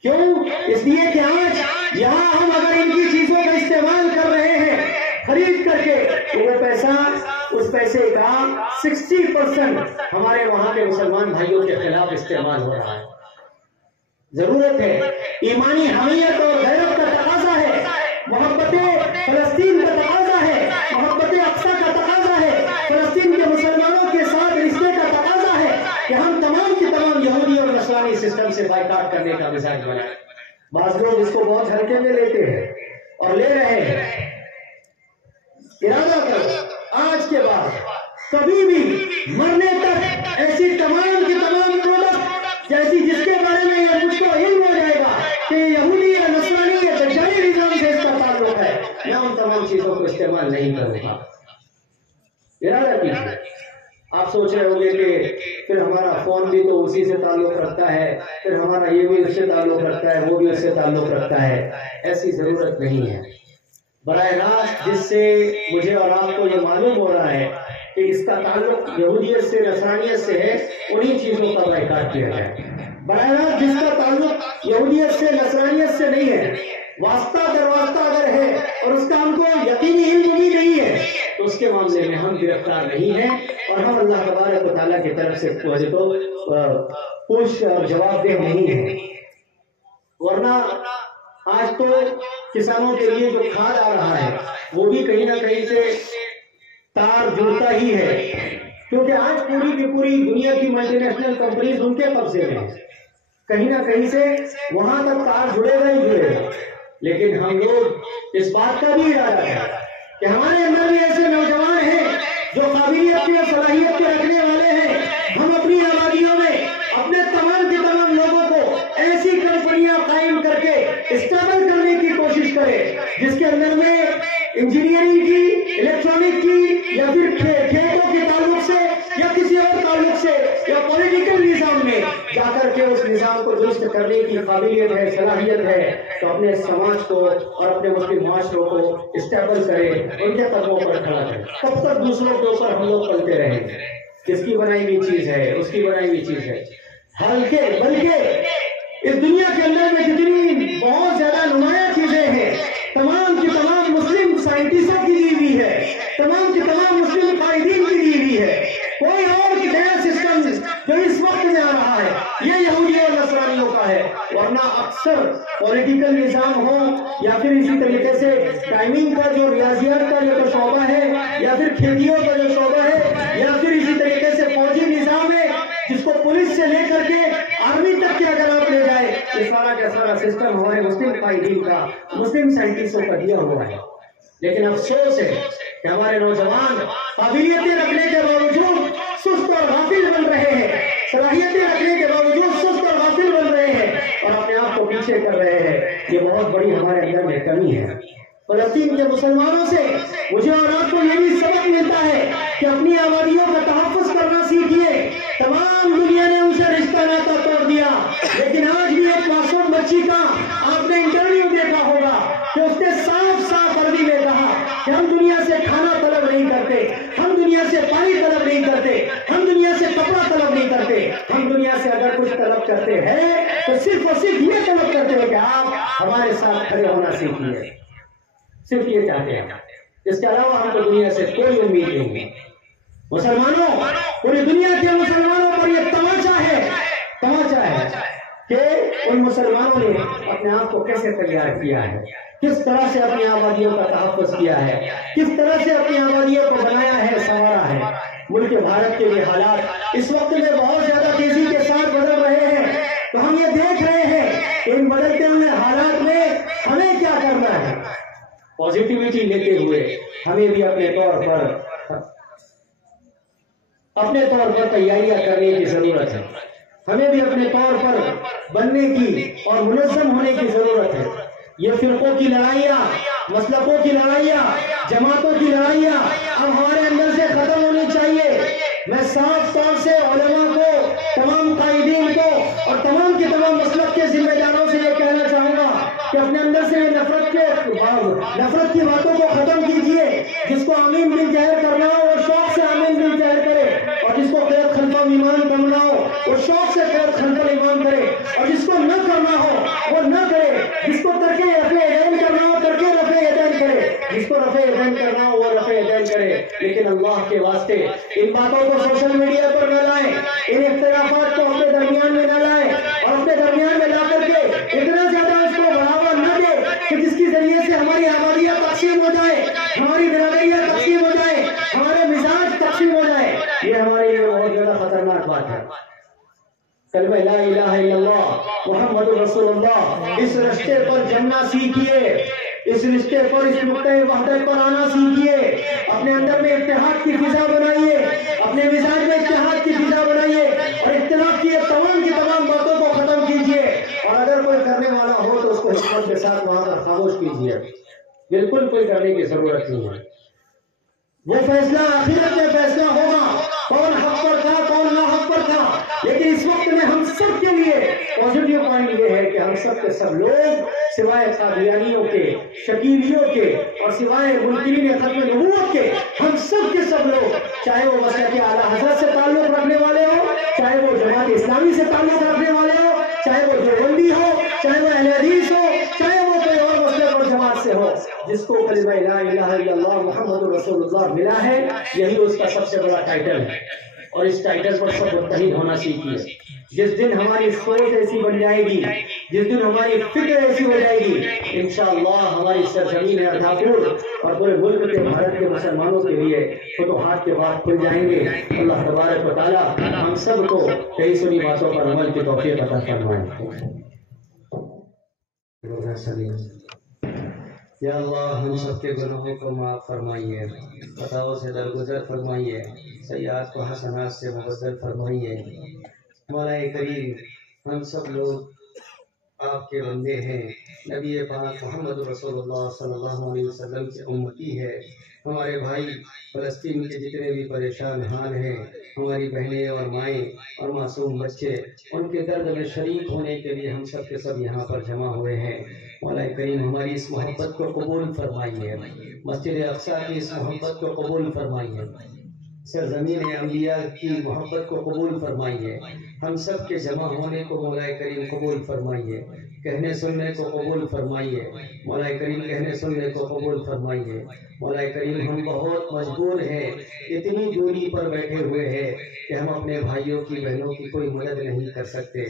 کیوں؟ اس لیے کہ آج یہاں ہم اگر ان کی چیزوں کا استعمال کر رہے ہیں خرید کر کے تو وہ پیسہ، اس پیسے کا 60% ہمارے وہاں کے مسلمان بھائیوں کے خلاف استعمال ہو رہا ہے. ضرورت ہے، ایمانی حمیت اور غیرت کا تقاضا ہے، محبت فلسطین کا تقاضا ہے، محبت اقصی کا تقاضا ہے، فلسطین کے مسلمانوں کے ساتھ رشتے کا تقاضا ہے کہ ہم تمام کے تمام یہودی اور نصرانی سسٹم سے بائیکاٹ کرنے کا مزاج بنائیں. بعض لوگ اس کو بہت ہلکے میں لیتے ہیں اور لے رہے ہیں. ارادہ کرو آج کے بعد کبھی بھی مرنے تک ایسی تمام کی تمام پروڈکٹ جیسی جس کے بارے میں یہ مجھ کو علم ہو جائے گا کہ یہودی یا نصرانی یا دجالی نظام سے اس کا تعلق ہے، میں ان تمام چیزوں کو استعمال نہیں کروں گا. ارادہ کیجیے. آپ سوچ رہے ہوں گے کہ پھر ہمارا فون بھی تو اسی سے تعلق رکھتا ہے، پھر ہمارا یہ بھی اس سے تعلق رکھتا ہے، وہ بھی اس سے تعلق رکھتا ہے. ایسی ضرورت نہیں ہے. براہ راست جس سے مجھے اور آپ کو یہ معلوم ہو رہا ہے کہ اس کا تعلق یہودیت سے، نصرانیت سے ہے، انہی چیزوں کا بائیکاٹ کیا جائے. براہ راست جس کا تعلق یہودیت سے نصرانیت سے نہیں ہے، واسطہ در واسطہ اگر ہے اور اس کا ہم کو یقینی علم بھی نہیں ہے، تو اس کے معاملے میں ہم گرفتار نہیں ہیں اور ہم اللہ تبارک و تعالیٰ کی طرف سے پوچھ اور جواب دہ نہیں ہے۔ ورنہ آج تو کسانوں کے لیے جو کھاد آ رہا ہے وہ بھی کہیں نہ کہیں سے تار جڑتا ہی ہے، کیونکہ آج پوری کی پوری دنیا کی ملٹی نیشنل کمپنیز ان کے قبضے میں ہیں، کہیں نہ کہیں سے وہاں تک تار جڑے گا ہی جڑے گا۔ لیکن ہم لوگ اس بات کا بھی ارادہ ہے کہ ہمارے اندر بھی ایسے نوجوان ہیں جو قابلیت کی اور صلاحیت کے رکھنے والے ہیں، ہم اپنی آبادیوں میں اپنے تمام کے تمام لوگوں کو ایسی کمپنیاں قائم کر کے اسٹیبل کرنے کی کوشش کریں جس کے اندر میں انجینئرنگ کی، الیکٹرانک کی، یا پھر کھیتوں کے تعلق سے یا کسی اور تعلق سے یا پولیٹیکل نظام میں جا کر کے اس نظام کو درست کرنے کی قابلیت ہے، صلاحیت ہے، تو اپنے سماج کو اور اپنے مسلم معاشروں کو اسٹیبل کرے، ان کے قدموں پر کھڑا کرے۔ کب تک دوسروں کے اوپر ہم لوگ پلتے رہیں گے؟ کس کی بنائی ہوئی چیز ہے، اس کی بنائی ہوئی چیز ہے، بلکہ اس دنیا کے اندر میں جتنی بہت زیادہ نمایاں چیزیں ہیں تمام کی تمام مسلم سائنٹسٹوں کی دی ہوئی ہے، تمام کی تمام مسلم قائدین کی دی ہوئی ہے۔ کوئی اور نیا سسٹم جو اس وقت میں آ رہا ہے یہ یہودی اور نصرانیوں کا ہے، ورنہ اکثر پولیٹیکل نظام ہو یا پھر اسی طریقے سے ٹائمنگ کا جو ریاضیات کا جو شعبہ ہے یا پھر کھیتیوں کا جو شعبہ ہے یا پھر اسی طریقے سے فوجی نظام ہے جس کو پولیس سے لے کر کے آرمی تک کے اگر آپ لے جائے، یہ سارا کا سارا سسٹم ہمارے مسلم قائدین کا، مسلم سائنٹسٹوں کا دیا ہوا ہے۔ لیکن افسوس ہے کہ ہمارے نوجوان قابلیتیں رکھنے کے باوجود سست اور غافل بن رہے ہیں، صلاحیتیں رکھنے کے باوجود سست اور غافل بن رہے ہیں اور اپنے آپ کو پیچھے کر رہے ہیں۔ یہ بہت بڑی ہمارے اندر میں کمی ہے۔ فلسطین کے مسلمانوں سے مجھے اور آپ کو یہ بھی سبق ملتا ہے کہ اپنی آبادیوں کا تحفظ کرنا سیکھیے۔ تمام دنیا نے ان سے رشتہ ناتا توڑ دیا، لیکن آج بھی ایک معصوم بچی کا آپ نے انٹرویو دیکھا ہوگا کہ اس نے صاف صاف عربی میں کہا کہ ہم دنیا سے کھانا طلب نہیں کرتے، ہم دنیا سے پانی طلب نہیں کرتے، ہم دنیا سے کپڑا طلب نہیں کرتے، ہم دنیا سے اگر کچھ طلب کرتے ہیں تو صرف اور صرف یہ طلب کرتے ہیں کہ آپ ہمارے ساتھ کھڑے ہونا سیکھیے، صرف یہ چاہتے ہیں، اس کے علاوہ ہم کو دنیا سے کوئی امید نہیں ہے۔ مسلمانوں، پوری دنیا کے مسلمانوں پر یہ تماشا ہے کہ ان مسلمانوں نے اپنے آپ کو کیسے تیار کیا ہے، کس طرح سے اپنی آبادیوں کا تحفظ کیا ہے، کس طرح سے اپنی آبادیوں کو بنایا ہے، سنوارا ہے۔ ملک بھارت کے یہ حالات اس وقت میں بہت زیادہ تیزی کے ساتھ بدل رہے ہیں، تو ہم یہ دیکھ رہے ہیں کہ ان بدلتے ہوئے حالات میں ہمیں کیا کرنا ہے۔ پازیٹیوٹی لیتے ہوئے ہمیں بھی اپنے طور پر تیاریاں کرنے کی ضرورت ہے، ہمیں بھی اپنے طور پر بننے کی اور منظم ہونے کی ضرورت ہے۔ یہ فرقوں کی لڑائیاں، مسلکوں کی لڑائیاں، جماعتوں کی لڑائیاں اب ہمارے اندر سے ختم ہونی چاہیے۔ میں صاف طور سے علماء کو، تمام قائدین کو اور تمام کے تمام مسلک کے ذمہ داروں سے یہ کہنا چاہوں گا کہ اپنے اندر سے نفرت کی باتوں کو ختم کیجیے۔ جس کو آمین بل ظاہر کرنا ہو وہ شوق سے آمین بل ظاہر کرے، اور جس کو قید خلف ایمان کرنا ہو وہ شوق سے قید خلف ایمان کرے، اور جس کو نہ کرنا ہو وہ نہ کرے، جس کو ترک رفع یدین کرنا ہو ترک رفع یدین کرے، جس کو رفع یدین کرنا ہو وہ رفع یدین کرے۔ لیکن اللہ کے واسطے ان باتوں کو سوشل میڈیا پر نہ لائیں، ان اختلافات کو اپنے درمیان میں نہ لائیں، اور اپنے درمیان میں لا کر کے اتنا زیادہ اس کو بڑھاوا نہ دے کہ جس کی ذریعے سے ہماری آبادیاں تقسیم ہو جائیں، ہماری برادریاں تقسیم ہو جائیں، ہمارے مزاج تقسیم ہو جائیں۔ یہ ہمارے لیے بہت زیادہ خطرناک بات ہے۔ کلمہ لا الہ الا اللہ محمد رسول اللہ، اس رشتے پر جمنا سیکھیے، اس رشتے پر، اس نقطۂ وحدت پر آنا سیکھیے، اپنے اندر میں اتحاد کی فضا بنائیے، اپنے مزاج میں اتحاد کی فضا بنائیے، اور اختلاف کی تمام باتوں کو ختم کیجیے، اور اگر کوئی کرنے والا ہو تو اس کو حکمت کے ساتھ وہاں پر خاموش کیجیے۔ بالکل کوئی کرنے کی ضرورت نہیں ہے، وہ فیصلہ آخرت میں فیصلہ ہوگا، کون حق پر تھا کون نہ حق پر تھا۔ لیکن اس وقت میں ہم سب کے لیے پازیٹیو پوائنٹ یہ ہے کہ ہم سب کے سب لوگ سوائے قادیانیوں کے، شکیلیوں کے اور سوائے منکرین ختم نبوت کے، ہم سب کے سب لوگ، چاہے وہ مسلک اعلیٰ حضرت سے تعلق رکھنے والے ہوں، چاہے وہ جماعت اسلامی سے تعلق رکھنے والے ہوں، چاہے وہ دیوبندی ہو، چاہے وہ اہل حدیث ہو، چاہے وہ کوئی اور مسلک اور جماعت سے ہو، جس کو کلمہ لا الہ الا اللہ محمد رسول اللہ ملا ہے، یہی اس کا سب سے بڑا ٹائٹل ہے، اور اس ٹائٹل پر سب متحد ہونا سیکھیے۔ جس دن ہماری سوچ ایسی بن جائے گی، جس دن ہماری فکر ایسی ہو جائے گی، انشاءاللہ ہماری سرزمین ارداپور اور پورے ملک کے بھارت کے مسلمانوں کے لیے فتوحات کے بعد کھل جائیں گے۔ اللہ تبارک و تعالی ہم سب کو کئی سنی باتوں پر عمل کی توفیق عطا فرمائے۔ یا اللہ ہم سب کے گناہوں کو معاف فرمائیے، خطاؤں سے درگزر فرمائیے، سیئات کو حسنات سے مبدل فرمائیے۔ مولا کریم ہم سب لوگ آپ کے بندے ہیں، نبی پاک محمد رسول اللہ صلی اللہ علیہ وسلم کے امتی ہے۔ ہمارے بھائی فلسطین کے جتنے بھی پریشان حال ہیں، ہماری بہنیں اور مائیں اور معصوم بچے، ان کے درد میں شریک ہونے کے لیے ہم سب کے سب یہاں پر جمع ہوئے ہیں۔ مولا کریم ہماری اس محبت کو قبول فرمائیے، مسجد اقصیٰ کی اس محبت کو قبول فرمائیے، سرزمین انبیاء کی محبت کو قبول فرمائیے، ہم سب کے جمع ہونے کو مولا کریم قبول فرمائیے، کہنے سننے کو قبول فرمائیے، مولا کریم کہنے سننے کو قبول فرمائیے۔ مولا کریم ہم بہت مجبور ہیں، اتنی دوری پر بیٹھے ہوئے ہیں کہ ہم اپنے بھائیوں کی بہنوں کی کوئی مدد نہیں کر سکتے۔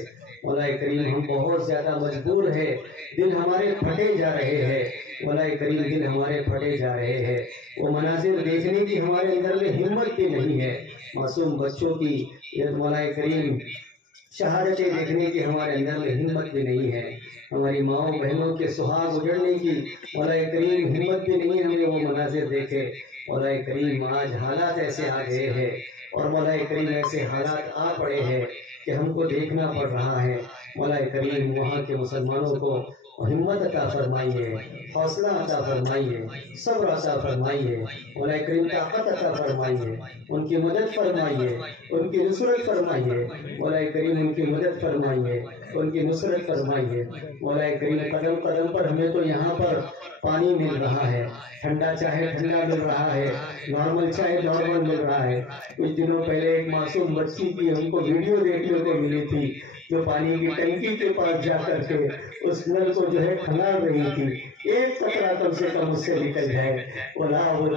مولا کریم ہم بہت زیادہ مجبور ہیں، دل ہمارے پھٹے جا رہے ہیں، مولا کریم دل ہمارے پھٹے جا رہے ہیں، وہ مناظر دیکھنے کی ہمارے اندر میں ہمت بھی نہیں ہے، معصوم بچوں کی مولا کریم شہادتیں دیکھنے کی ہمارے اندر میں ہمت بھی نہیں ہے، ہماری ماؤں بہنوں کے سہاگ اجڑنے کی مولا کریم ہمت بھی نہیں ہے، ہمیں وہ مناظر دیکھے۔ مولا کریم آج حالات ایسے آ گئے ہیں اور مولا کریم ایسے حالات آ پڑے ہیں کہ ہم کو دیکھنا پڑ رہا ہے۔ مولا کریم وہاں کے مسلمانوں کو ہمت عطا فرمائیے، حوصلہ عطا فرمائیے، صبر عطا فرمائیے، مولا کریم طاقت عطا فرمائیے، ان کی مدد فرمائیے، ان کی نصرت فرمائیے، مولا کریم ان کی مدد فرمائیے، ان کی نصرت فرمائیے۔ مولا کریم قدم قدم پر ہمیں تو یہاں پر پانی مل رہا ہے، ٹھنڈا چاہے ٹھنڈا مل رہا ہے، نارمل چاہے نارمل مل رہا ہے۔ کچھ دنوں پہلے ایک معصوم بچی کی ہم کو ویڈیو دیکھنے کو ملی تھی، جو پانی کی ٹنکی کے پاس جا کر کے اس نل کو جو ہے کھنگال رہی تھی، ایک قطرہ کم سے کم اس سے نکل جائے، وہ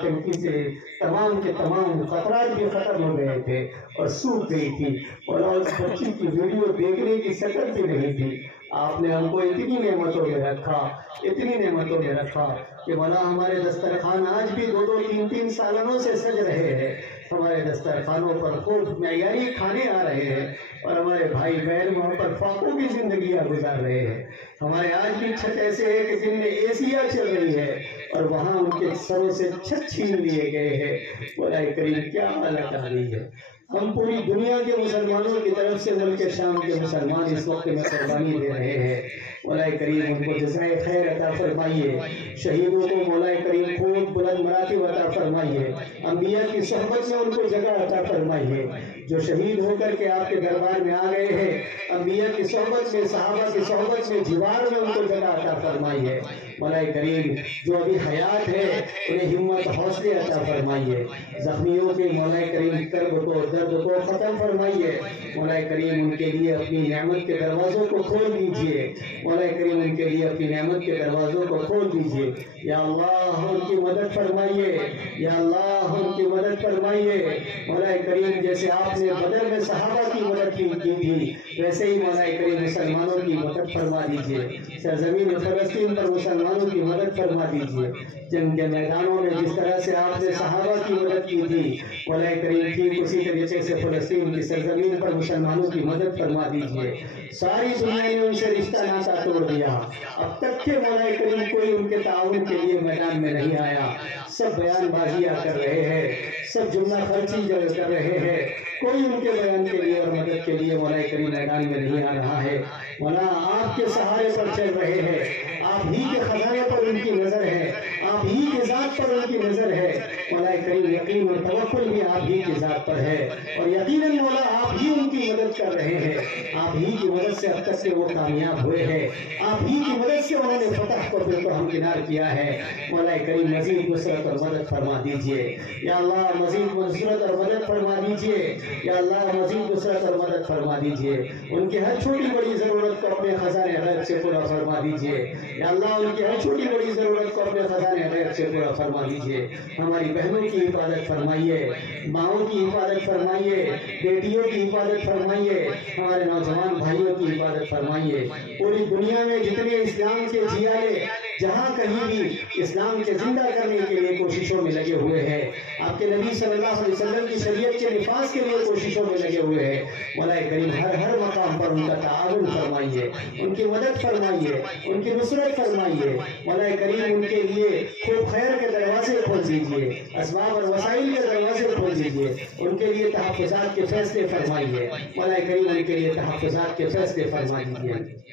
ٹنکی سے تمام کے تمام قطرات بھی ختم ہو گئے تھے اور سوکھ گئی تھی، اور اس بچی کی ویڈیو دیکھنے کی شکل بھی نہیں تھی۔ آپ نے ہم کو اتنی نعمتوں میں رکھا، اتنی نعمتوں میں رکھا کہ مولا ہمارے دسترخوان آج بھی 2-2 3-3 سالوں سے سج رہے ہیں، ہمارے دسترخوانوں پر خوب معیاری کھانے آ رہے ہیں، اور ہمارے بھائی بہن وہاں پر فاقوں کی زندگیاں گزار رہے ہیں۔ ہمارے آج بھی چھت ایسے ہے کہ جن میں ایسیاں چل رہی ہے اور وہاں ان کے سروں سے چھت چھین لیے گئے ہیں۔ مولا کریم کیا حالت آ رہی ہے۔ ہم پوری دنیا کے مسلمانوں کی طرف سے ملک شام کے مسلمان اس وقت میں قربانی دے رہے ہیں۔ مولا کریم ان کو جزائے خیر عطا فرمائیے، شہیدوں کو مولا کریم خوب بلند مراتب عطا فرمائیے، انبیاء کی صحبت میں ان کو جگہ عطا فرمائیے، جو شہید ہو کر کے آپ کے دربار میں آ گئے ہیں، انبیاء کی صحبت میں، صحابہ کی صحبت میں، جوار میں ان کو جگہ عطا فرمائیے۔ مولا کریم جو ابھی حیات ہے انہیں ہمت حوصلے عطا فرمائیے، زخمیوں کے مولا کریم کرب کو درد کو ختم فرمائیے۔ مولا کریم ان کے لیے اپنی نعمت کے دروازوں کو کھول دیجئے، مولا کریم ان کے لیے اپنی نعمت کے دروازوں کو کھول دیجئے۔ یا اللہ ان کی مدد فرمائیے، یا اللہ ان کی مدد فرمائیے۔ مولا کریم جیسے آپ نے بدر میں صحابہ کی مدد کی تھی، ویسے ہی مولا کریم مسلمانوں کی مدد فرما دیجئے، سرزمین فلسطین پر مسلمانوں کی مدد فرما دیجئے۔ جنگ کے میدانوں میں جس طرح سے آپ نے صحابہ کی مدد کی تھی، مولا کریم ٹھیک اسی طریقے سے فلسطین کی سرزمین پر مسلمانوں کی مدد فرما دیجئے۔ ساری دنیا نے ان سے رشتہ ناتا توڑ دیا، اب تک کے مولا کریم کوئی ان کے تعاون کے لیے میدان میں نہیں آیا، سب بیان بازیاں کر رہے ہیں، سب جملہ خرچی کر رہے ہیں، کوئی ان کے بیان کے لیے اور مدد کے لیے مولا کریم میدان میں نہیں آ رہا ہے۔ مولا آپ کے سہارے پر چل رہے ہیں، آپ ہی کے خزانے پر ان کی نظر ہے، آپ ہی کی ذات پر ان کی نظر ہے۔ مولا کریم یقین اور توکل بھی آپ ہی کی ذات پر ہے، اور یقیناً مولا آپ ہی ان کی مدد کر رہے ہیں، آپ ہی کی مدد سے اب تک کے وہ کامیاب ہوئے ہیں، آپ ہی کی مدد سے انہوں نے فتح کو پھر تو ہمکنار کیا ہے۔ مولا کریم مزید نصرت اور مدد فرما دیجئے یا اللہ، مزید نصرت اور مدد فرما دیجئے یا اللہ، مزید نصرت اور مدد فرما دیجئے۔ ان کی ہر چھوٹی بڑی ضرورت کو اپنے خزانے غیب سے پورا فرما دیجئے یا اللہ، ان کی ہر چھوٹی بڑی ضرورت کو اپنے خزانے غیب سے پورا فرما دیجئے۔ ہماری بہنوں کی حفاظت فرمائیے، ماؤں کی حفاظت فرمائیے، بیٹیوں کی حفاظت فرمائیے، ہمارے نوجوان بھائیوں کی حفاظت فرمائیے۔ پوری دنیا میں جتنے اسلام کے جیالے جہاں کہیں بھی اسلام کے زندہ کرنے کے لیے کوششوں میں لگے ہوئے ہیں، آپ کے نبی صلی اللہ علیہ وسلم کی شریعت کے نفاذ کے لیے کوششوں میں لگے ہوئے ہیں، مولا کریم ہر مقام پر ان کا تعاون فرمائیے، ان کی مدد فرمائیے، ان کی نصرت فرمائیے۔ مولا کریم ان کے لیے خوب خیر کے دروازے کھول دیجیے، اسباب اور وسائل کے دروازے کھول دیجیے، ان کے لیے تحفظات کے فیصلے فرمائیے۔ مولا کریم ان کے لیے تحفظات کے فیصلے فرما دیجیے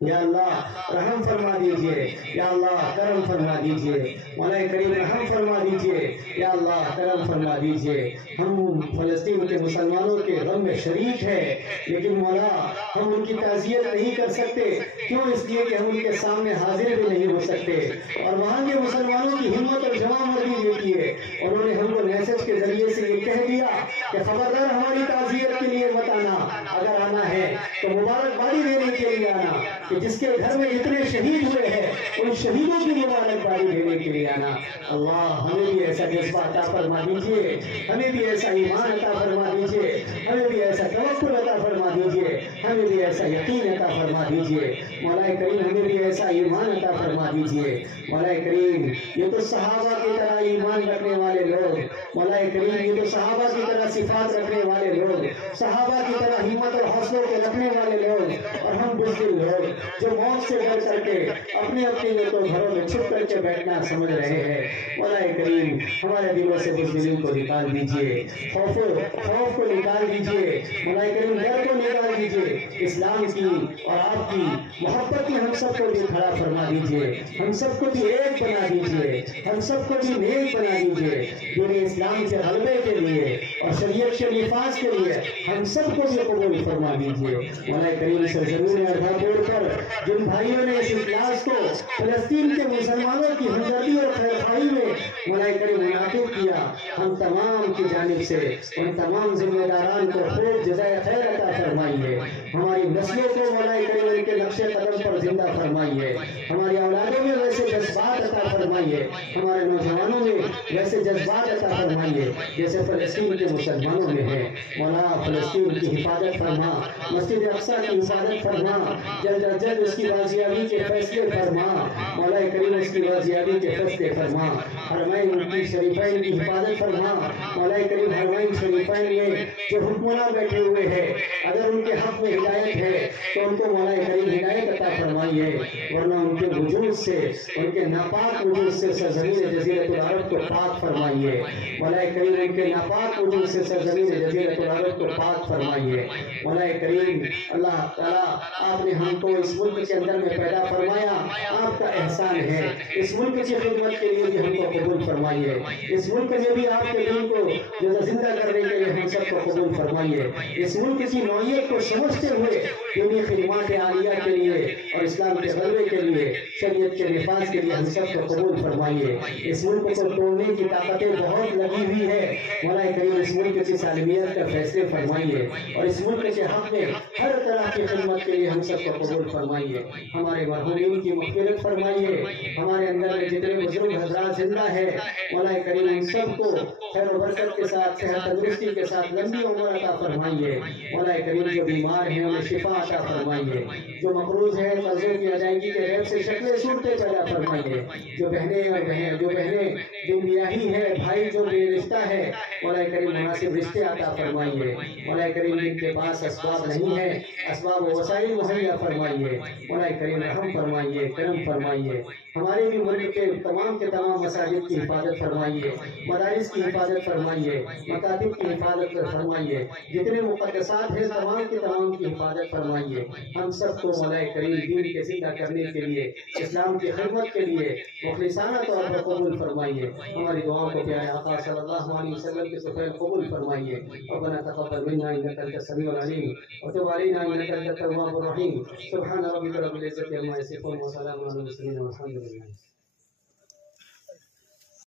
یا اللہ، رحم فرما دیجئے یا اللہ، کرم فرما دیجئے۔ مولا کریم رحم فرما دیجئے یا اللہ، کرم فرما دیجئے۔ ہم فلسطین کے مسلمانوں کے غم میں شریک ہیں، لیکن مولا ہم ان کی تعزیت نہیں کر سکتے، کیوں؟ اس لیے کہ ہم ان کے سامنے حاضر بھی نہیں ہو سکتے، اور وہاں کے مسلمانوں کی ہمت اور جوان مردی دیتی ہے۔ انہوں نے ہم کو میسج کے ذریعے سے یہ کہہ دیا کہ خبردار ہماری تعزیت کے لیے مت آنا، اگر آنا ہے تو مبارکبادی دینے کے لیے آنا، کہ جس کے گھر میں اتنے شہید ہوئے ہیں ان شہیدوں کی مبارکبادی دینے کے لیے آنا۔ اللہ ہمیں بھی ایسا جذبہ عطا فرما دیجئے، ہمیں بھی ایسا ایمان عطا فرما دیجئے، ہمیں بھی ایسا توکل عطا فرما دیجئے، ہمیں بھی ایسا یقین عطا فرما دیجئے۔ مولا کریم ہمیں بھی ایسا ایمان عطا فرما دیجئے۔ مولا کریم یہ تو صحابہ کی طرح ایمان رکھنے والے لوگ، مولا کریم یہ تو صحابہ کی طرح صفات رکھنے والے لوگ، صحابہ کی طرح ہمت اور حوصلوں کے رکھنے والے لوگ، اور ہم بزدل لوگ جو موت سے ڈر کر کے اپنے تو گھروں میں چھپ کر کے بیٹھنا سمجھ رہے ہیں۔ مولا کریم ہمارے دلوں سے بزدلی کو نکال دیجئے، خوف کو نکال دیجئے، مولا کریم ڈر کو نکال دیجئے، اسلام کی اور آپ کی محبت کی ہم سب کو بھی کھڑا فرما دیجئے، ہم سب کو بھی ایک بنا دیجئے، ہم سب کو بھی نیک بنا دیجئے، دین اسلام کے غلبے کے لیے اور شریعت کے نفاذ کے لیے ہم سب کو بھی قبول فرما دیجئے۔ مولا کریم سرزمین اردھاپور پر جن بھائیوں نے اس اجلاس کو فلسطین کے مسلمانوں کی ہمدردی اور خیرخواہی میں مولا کریم منعقد کیا، ہم تمام کی جانب سے ان تمام ذمہ داران کو خوب جزائے خیر عطا فرمائیے، ہماری نسلوں کو مولا کریم ان کے نقش قدم پر زندہ فرمائیے، ہماری اولادوں میں ویسے جذبات عطا فرمائیے، ہمارے نوجوانوں میں ویسے جذبات عطا فرمائیے جیسے فلسطین کے مسلمانوں میں ہے۔ مولا فلسطین کی حفاظت فرما، مسجد اقصی کی حفاظت فرما، جلد از جلد اس کی بازیابی کے فیصلے فرما، مولا کریم اس کی بازیابی کے فیصلے فرما، حرمین کی شریفین کی حفاظت فرما، مولا کریم حرمین شریفین میں جو حکمراں بیٹھے ہوئے ہیں اگر ان کے حق میں ہدایت ہے تو ان کو مولا کریم ہدایت عطا فرمائیے، ورنہ ان کے وجود سے، ان کے ناپاک وجود سے سرزمین جزیرۃ العرب کو پاک فرمائیے، مولا کریم ان کے ناپاک وجود سے سرزمین جزیرۃ العرب کو پاک فرمائیے۔ مولا کریم اللہ تعالیٰ آپ نے ہم کو اس ملک کے اندر میں پیدا فرمایا، آپ کا احسان ہے، اس ملک کی خدمت کے لیے بھی ہم کو قبول فرمائیے، اس ملک میں بھی آپ کے دین کو زندہ کرنے کے لیے ہم سب کو قبول فرمائیے، اس ملک کی نوعیت کو سمجھتے ہوئے دینی خدمات عالیہ کے لیے اور اسلام کے غلبے کے لیے، شریعت کے نفاذ کے لیے ہم سب کو قبول فرمائیے۔ اس ملک کو توڑنے کی طاقتیں بہت لگی ہوئی ہے، مولا کریم اس ملک کی سالمیت کا فیصلے فرمائیے اور اس ملک کے حق میں ہر طرح کی خدمت کے لیے ہم سب کو قبول فرمائیے، ہمارے مرحومین کی مغفرت فرمائیے، ہمارے اندر میں جتنے بزرگ حضرات زندہ ہے مولا کریم ان سب کو خیر و برکت کے ساتھ، صحت تندرستی کے ساتھ لمبی عمر عطا فرمائیے، مولا کریم جو بیمار ہیں انہیں شفا عطا فرمائیے، جو مقروض ہیں قرضوں کی ادائیگی کے غیب سے شکلیں صورتیں پیدا فرمائیے، جو بہنیں بے بیاہی ہے، بھائی جو بے رشتہ ہے مولا کریم مناسب رشتے عطا فرمائیے، مولا کریم جن کے پاس اسباب نہیں ہے اسباب و وسائل مہیا فرمائیے، مولا کریم رحم فرمائیے، کرم فرمائیے، ہمارے بھی ملک کے تمام مساجد مساجد کی حفاظت فرمائیے، مدارس کی حفاظت فرمائیے، مکاتب کی حفاظت فرمائیے، جتنے مقدسات ہیں تمام کے تمام کی حفاظت فرمائیے۔ ہم سب کو مولا کریم دین کے زندہ کرنے کے لیے، اسلام کی خدمت کے لیے مخلصانہ طور پر قبول فرمائیے۔ ہماری دعاؤں کو پیارے آقا صلی اللہ علیہ وسلم کے سفیر قبول فرمائیے۔ ربنا تقبل منا انك انت السميع العليم وتب علينا انك انت التواب الرحيم۔ سبحان ربك رب العزة عما يصفون وسلام على المرسلين والحمد لله۔